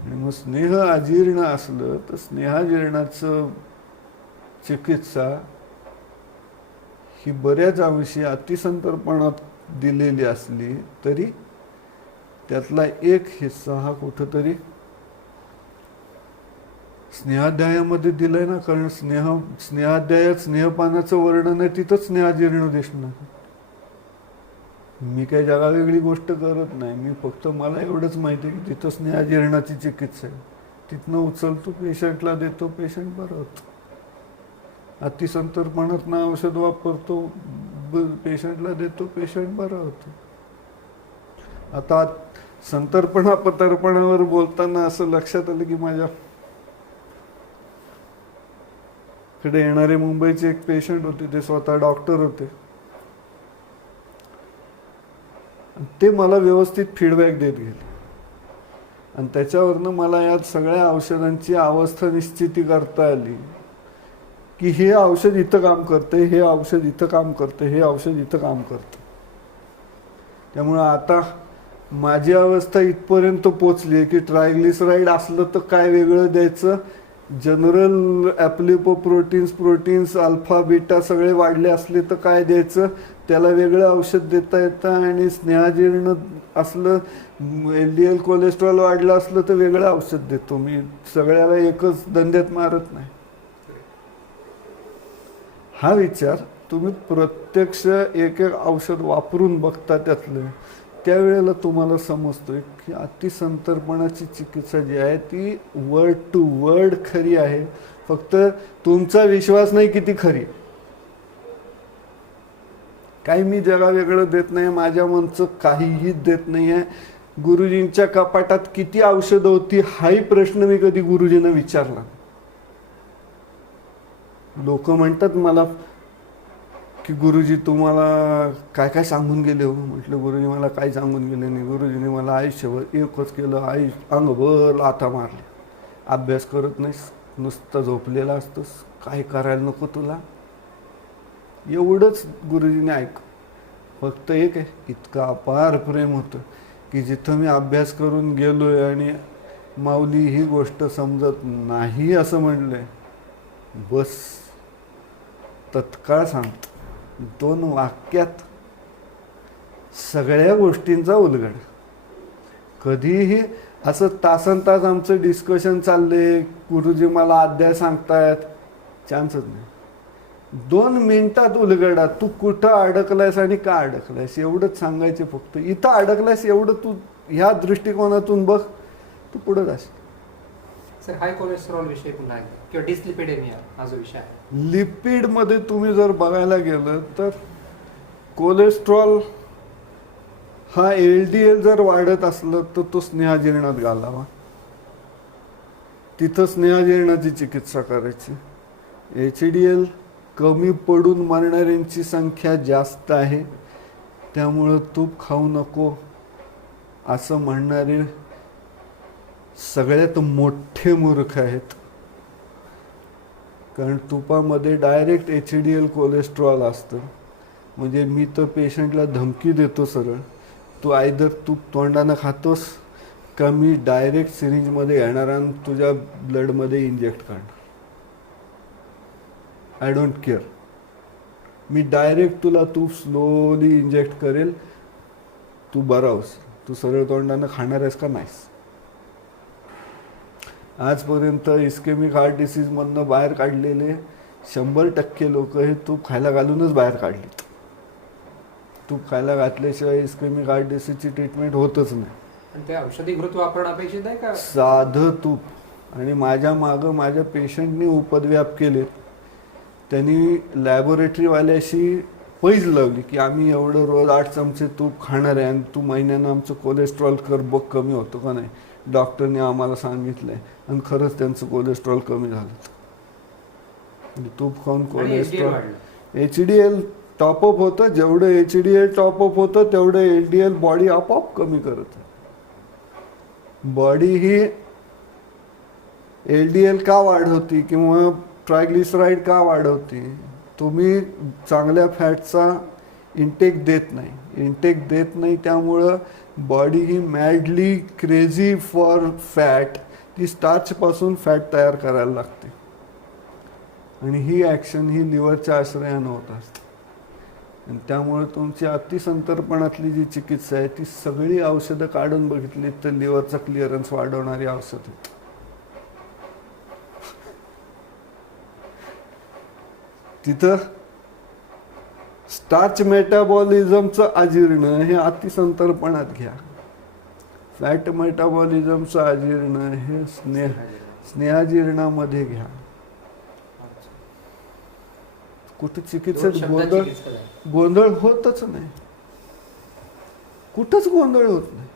आणि मग स्नेह अजीर्ण असलं तर स्नेहाजीर्णाचं चिकित्सा ही बऱ्याच अंशी अतिसंतर्पणात दिलेली असली तरी त्यातला एक हिस्सा हा कुठंतरी स्नेहाध्यायामध्ये दिलाय ना. कारण स्नेहाध्यायात स्नेहपानाचं वर्णन आहे, तिथंच स्नेहाजीर्ण दिसणार. मी काही जगा वेगळी गोष्ट करत नाही. मी फक्त मला एवढंच माहिती आहे की तिथं स्नेहाजीर्णाची चिकित्सा आहे. तिथनं उचलतो, पेशंटला देतो, पेशंट बरं होतो. अतिसंतर्पणातनं औषध वापरतो, पेशंटला देतो, पेशंट बरा होतो. आता संतर्पणा पतर्पणावर बोलताना असं लक्षात आलं की माझ्याकडे येणारे मुंबईचे एक पेशंट होते. ते स्वतः डॉक्टर होते. ते मला व्यवस्थित फीडबॅक देत गेले आणि त्याच्यावरनं मला यात सगळ्या औषधांची अवस्था निश्चिती करता आली की हे औषध इथं काम करते, हे औषध इथं काम करते, हे औषध इथं काम करतं. त्यामुळं आता माझी अवस्था इथपर्यंत पोचली की ट्रायग्लिसराईड असलं तर काय वेगळं द्यायचं, जनरल ॲप्लिपोप्रोटीन्स अल्फा बीटा सगळे वाढले असले तर काय द्यायचं, त्याला वेगळं औषध देता येतं. आणि स्नेहाजीर्ण असलं, LDL कोलेस्ट्रॉल वाढलं असलं तर वेगळं औषध देतो. मी सगळ्याला एकच धंद्यात मारत नाही. हा विचार तुम्ही प्रत्यक्ष एक एक औषध वापरून बघता त्यातलं, त्यावेळेला तुम्हाला समजतोय की अतिसंतर्पणाची चिकित्सा जी आहे ती वर्ड टू वर्ड खरी आहे. फक्त तुमचा विश्वास नाही किती खरी. काही मी जगा वेगळं देत नाही, माझ्या मनचं काहीही देत नाही आहे. गुरुजींच्या कपाटात किती औषधं होती हाही प्रश्न मी कधी गुरुजींना विचारला. लोक म्हणतात मला की गुरुजी तुम्हाला काय काय सांगून गेले हो. म्हटलं गुरुजी मला काय सांगून गेले नाही. गुरुजीने मला आयुष्यभर एकच केलं, अंगभर लाथा मारल्या. अभ्यास करत नाहीस, नुसतं झोपलेला असतोस, काय करायला नको तुला. एवढंच गुरुजीने ऐक. फक्त एक आहे, इतकं अपार प्रेम होतं की जिथं मी अभ्यास करून गेलोय आणि माऊली ही गोष्ट समजत नाही असं म्हणलंय, बस तत्काळ सांगतो. 2 वाक्यात सगळ्या गोष्टींचा उलगड. कधीही असं तासन तास आमचं डिस्कशन चाललंय, गुरुजी मला अध्याय सांगतायत, चान्सच नाही. 2 मिनिटात उलगडा. तू कुठं अडकलायस आणि का अडकलायस एवढंच सांगायचे फक्त. इथं अडकलायस एवढं तू ह्या दृष्टिकोनातून बघ, तू पुढे जाशील. सर, हाय कोलेस्ट्रॉल विषयी पुन्हा एकदा, किंवा डिसलिपिडेमिया हा जो विषय आहे, लिपिडमध्ये तुम्ही जर बघायला गेलं तर कोलेस्ट्रॉल हा LDL जर वाढत असलं तर तो स्नेहजीर्णात घालावा. तिथं स्नेहजीर्णाची चिकित्सा करायची. HDL कमी पडून मरणाऱ्यांची संख्या जास्त आहे, त्यामुळं तूप खाऊ नको असं म्हणणारे सगळ्यात मोठे मूर्ख आहेत. कारण तुपामध्ये डायरेक्ट HDL कोलेस्ट्रॉल असतं. म्हणजे मी तर पेशंटला धमकी देतो सरळ, तू आयदर तूप तोंडानं खातोस का मी डायरेक्ट सिरिंजमध्ये येणार आणि तुझ्या ब्लडमध्ये इंजेक्ट करणार. I don't care. Me direct तुला तूप स्लोली इंजेक्ट करेल, तू बरा होस. तू सरळ तोंडानं खाणार आहेस का नाहीस. आजपर्यंत इस्केमिक हार्ट डिसीजमधनं बाहेर काढलेले 100% लोक हे तूप खायला घालूनच बाहेर काढले. तूप खायला घातल्याशिवाय इस्केमिक हार्ट डिसीजची ट्रीटमेंट होतच नाही. आणि ते औषधी घृत वापरणं अपेक्षित आहे का? साधं तूप. आणि माझ्या मागं माझ्या पेशंटनी उपद्व्याप केले. त्यांनी लॅबोरेटरीवाल्याशी पैज लावली की आम्ही एवढं रोज 8 चमचे तूप खाणार आहे आणि तू महिन्यानं आमचं कोलेस्ट्रॉल कर बघ कमी होतं का नाही. डॉक्टरने आम्हाला सांगितलंय आणि खरंच त्यांचं कोलेस्ट्रॉल कमी झालं. तूप खाऊन कोलेस्ट्रॉल HDL टॉपअप होतं. जेवढं HDL टॉपअप होतं तेवढं LDL बॉडी आपोआप कमी करत. बॉडी ही LDL का वाढवती किंवा ट्रायग्लिसराईड का वाढवती. तुम्ही चांगल्या फॅटचा इंटेक देत नाही. त्यामुळं बॉडी ही मॅडली क्रेझी फॉर फॅट. ती स्टार्चपासून फॅट तयार करायला लागते आणि ही ॲक्शन ही लिव्हरच्या आश्रयानं होत असते. आणि त्यामुळे तुमची अतिसंतर्पणातली जी चिकित्सा आहे ती सगळी औषधं काढून बघितली तर लिव्हरचा क्लिअरन्स वाढवणारी औषधं. तिथं स्टार्च मेटाबॉलिझमचं अजीर्ण हे अतिसंतर्पणात घ्या. फॅट मेटाबॉलिझमचं अजीर्ण हे स्नेहाजीर्णामध्ये घ्या. कुठं चिकित्सेत गोंधळ होतच नाही. कुठंच गोंधळ होत नाही.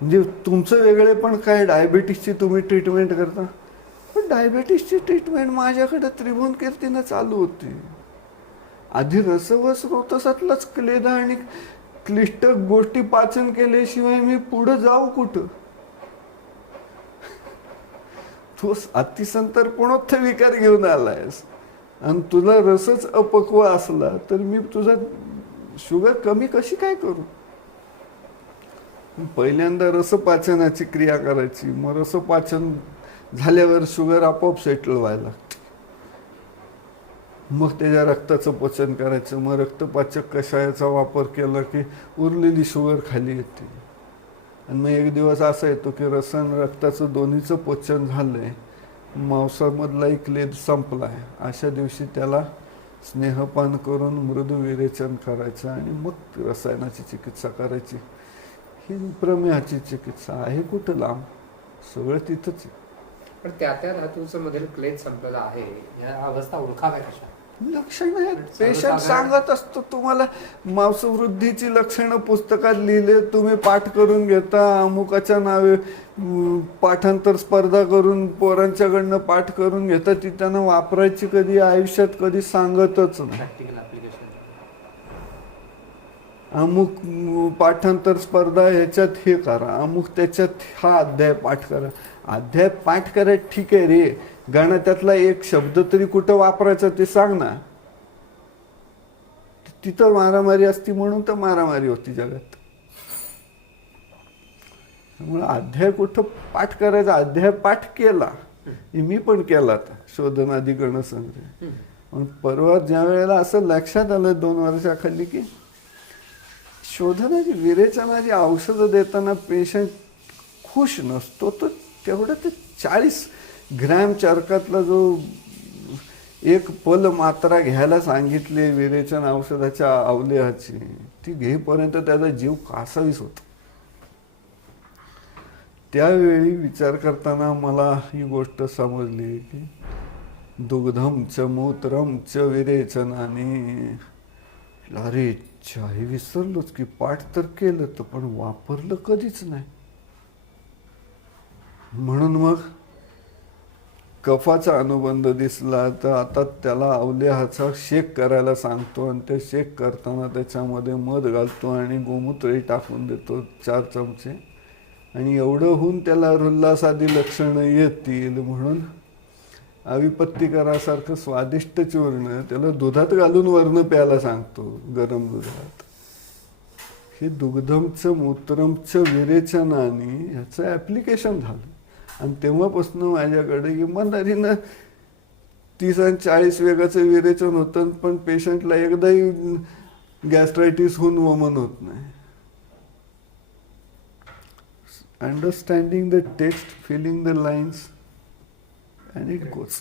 म्हणजे तुमचं वेगळे पण काय, डायबिटीसची तुम्ही ट्रीटमेंट करता, पण डायबिटीसची ट्रीटमेंट माझ्याकडे त्रिभुवन कीर्तीनं चालू होती. आधी रसव स्रोतसातलाच क्लेदा आणि क्लिष्ट गोष्टी पाचन केल्याशिवाय मी पुढे जाऊ कुठं. तू अतिसंतर्पणोत्थ विकार घेऊन आलायस आणि तुला रसच अपक्व असला तर मी तुझा शुगर कमी कशी काय करू. पहिल्यांदा रसपाचनाची क्रिया करायची, मग रसपाचन झाल्यावर शुगर आपोआप सेटल व्हायला लागते. मग त्याच्या रक्ताचं पचन करायचं, मग रक्तपाचक कषायाचा वापर केला की उरलेली शुगर खाली येते. आणि मग एक दिवस असा येतो की रसन रक्ताचं दोन्हीचं पचन झालंय, मांसामधलाही क्लेद संपलाय. अशा दिवशी त्याला स्नेहपान करून मृदू विरेचन करायचं आणि मग रसायनाची चिकित्सा करायची. ही प्रमेहाची चिकित्सा आहे कुठं लांब, सगळं तिथंच आहे. पण त्या धातूचं मधील क्लेद संपलेला आहे, या अवस्था ओळखाव्या कशा? लक्षण आहेत. पेशंट सांगत असतो तुम्हाला मांसवृद्धीची लक्षणं पुस्तकात लिहिले, तुम्ही पाठ करून घेता. अमुकाच्या नावे पाठांतर स्पर्धा करून पोरांच्याकडनं पाठ करून घेता. ती त्यांना वापरायची कधी आयुष्यात कधी सांगतच नाही. Practical application. अमुक पाठांतर स्पर्धा ह्याच्यात हे करा, अमुक त्याच्यात हा अध्याय पाठ करा. अध्याय पाठ करायचं ठीक आहे रे, गाणं त्यातला एक शब्द तरी कुठं वापरायचा ते सांग ना. तिथं मारामारी असती म्हणून तर मारामारी होती जगात. त्यामुळे अध्याय कुठं पाठ करायचा, अध्याय पाठ केला, मी पण केला आता शोधनादी गणसंग्रह. पण परवा ज्या वेळेला असं लक्षात आलं 2 वर्षाखाली की शोधनाची विरेचनाची औषधं देताना पेशंट खुश नसतो, तर तेवढं ते 40 ग्रॅम चरकातला जो एक पल मात्रा घ्यायला सांगितली विरेचन औषधाच्या अवलेहाची, ती घेईपर्यंत त्याचा जीव कासावीस होतो. त्यावेळी विचार करताना मला ही गोष्ट समजली की दुग्धम च मूत्रम च विरेचनाने, अरे हे विसरलोच की पाठ तर केलं तर पण वापरलं कधीच नाही. म्हणून मग कफाचा अनुबंध दिसला तर आता त्याला अवलेहाचा शेक करायला सांगतो आणि ते शेक करताना त्याच्यामध्ये मध घालतो आणि गोमूत्रही टाकून देतो 4 चमचे. आणि एवढं होऊन त्याला रुल्लासादी लक्षणं येतील म्हणून अविपत्तिकरासारखं स्वादिष्ट चूर्ण त्याला दुधात घालून वर्ण प्यायला सांगतो, गरम दुधात. हे दुग्धमचं मूत्रमचं विरेचनाने ह्याचं ॲप्लिकेशन झालं. आणि तेव्हापासून माझ्याकडे इमानदारीनं 30 आणि 40 वेगाचं विरेचन होतं, पण पेशंटला एकदाही गॅस्ट्रायटिस होऊन वमन होत नाही. Understanding the text, filling the lines, and it goes.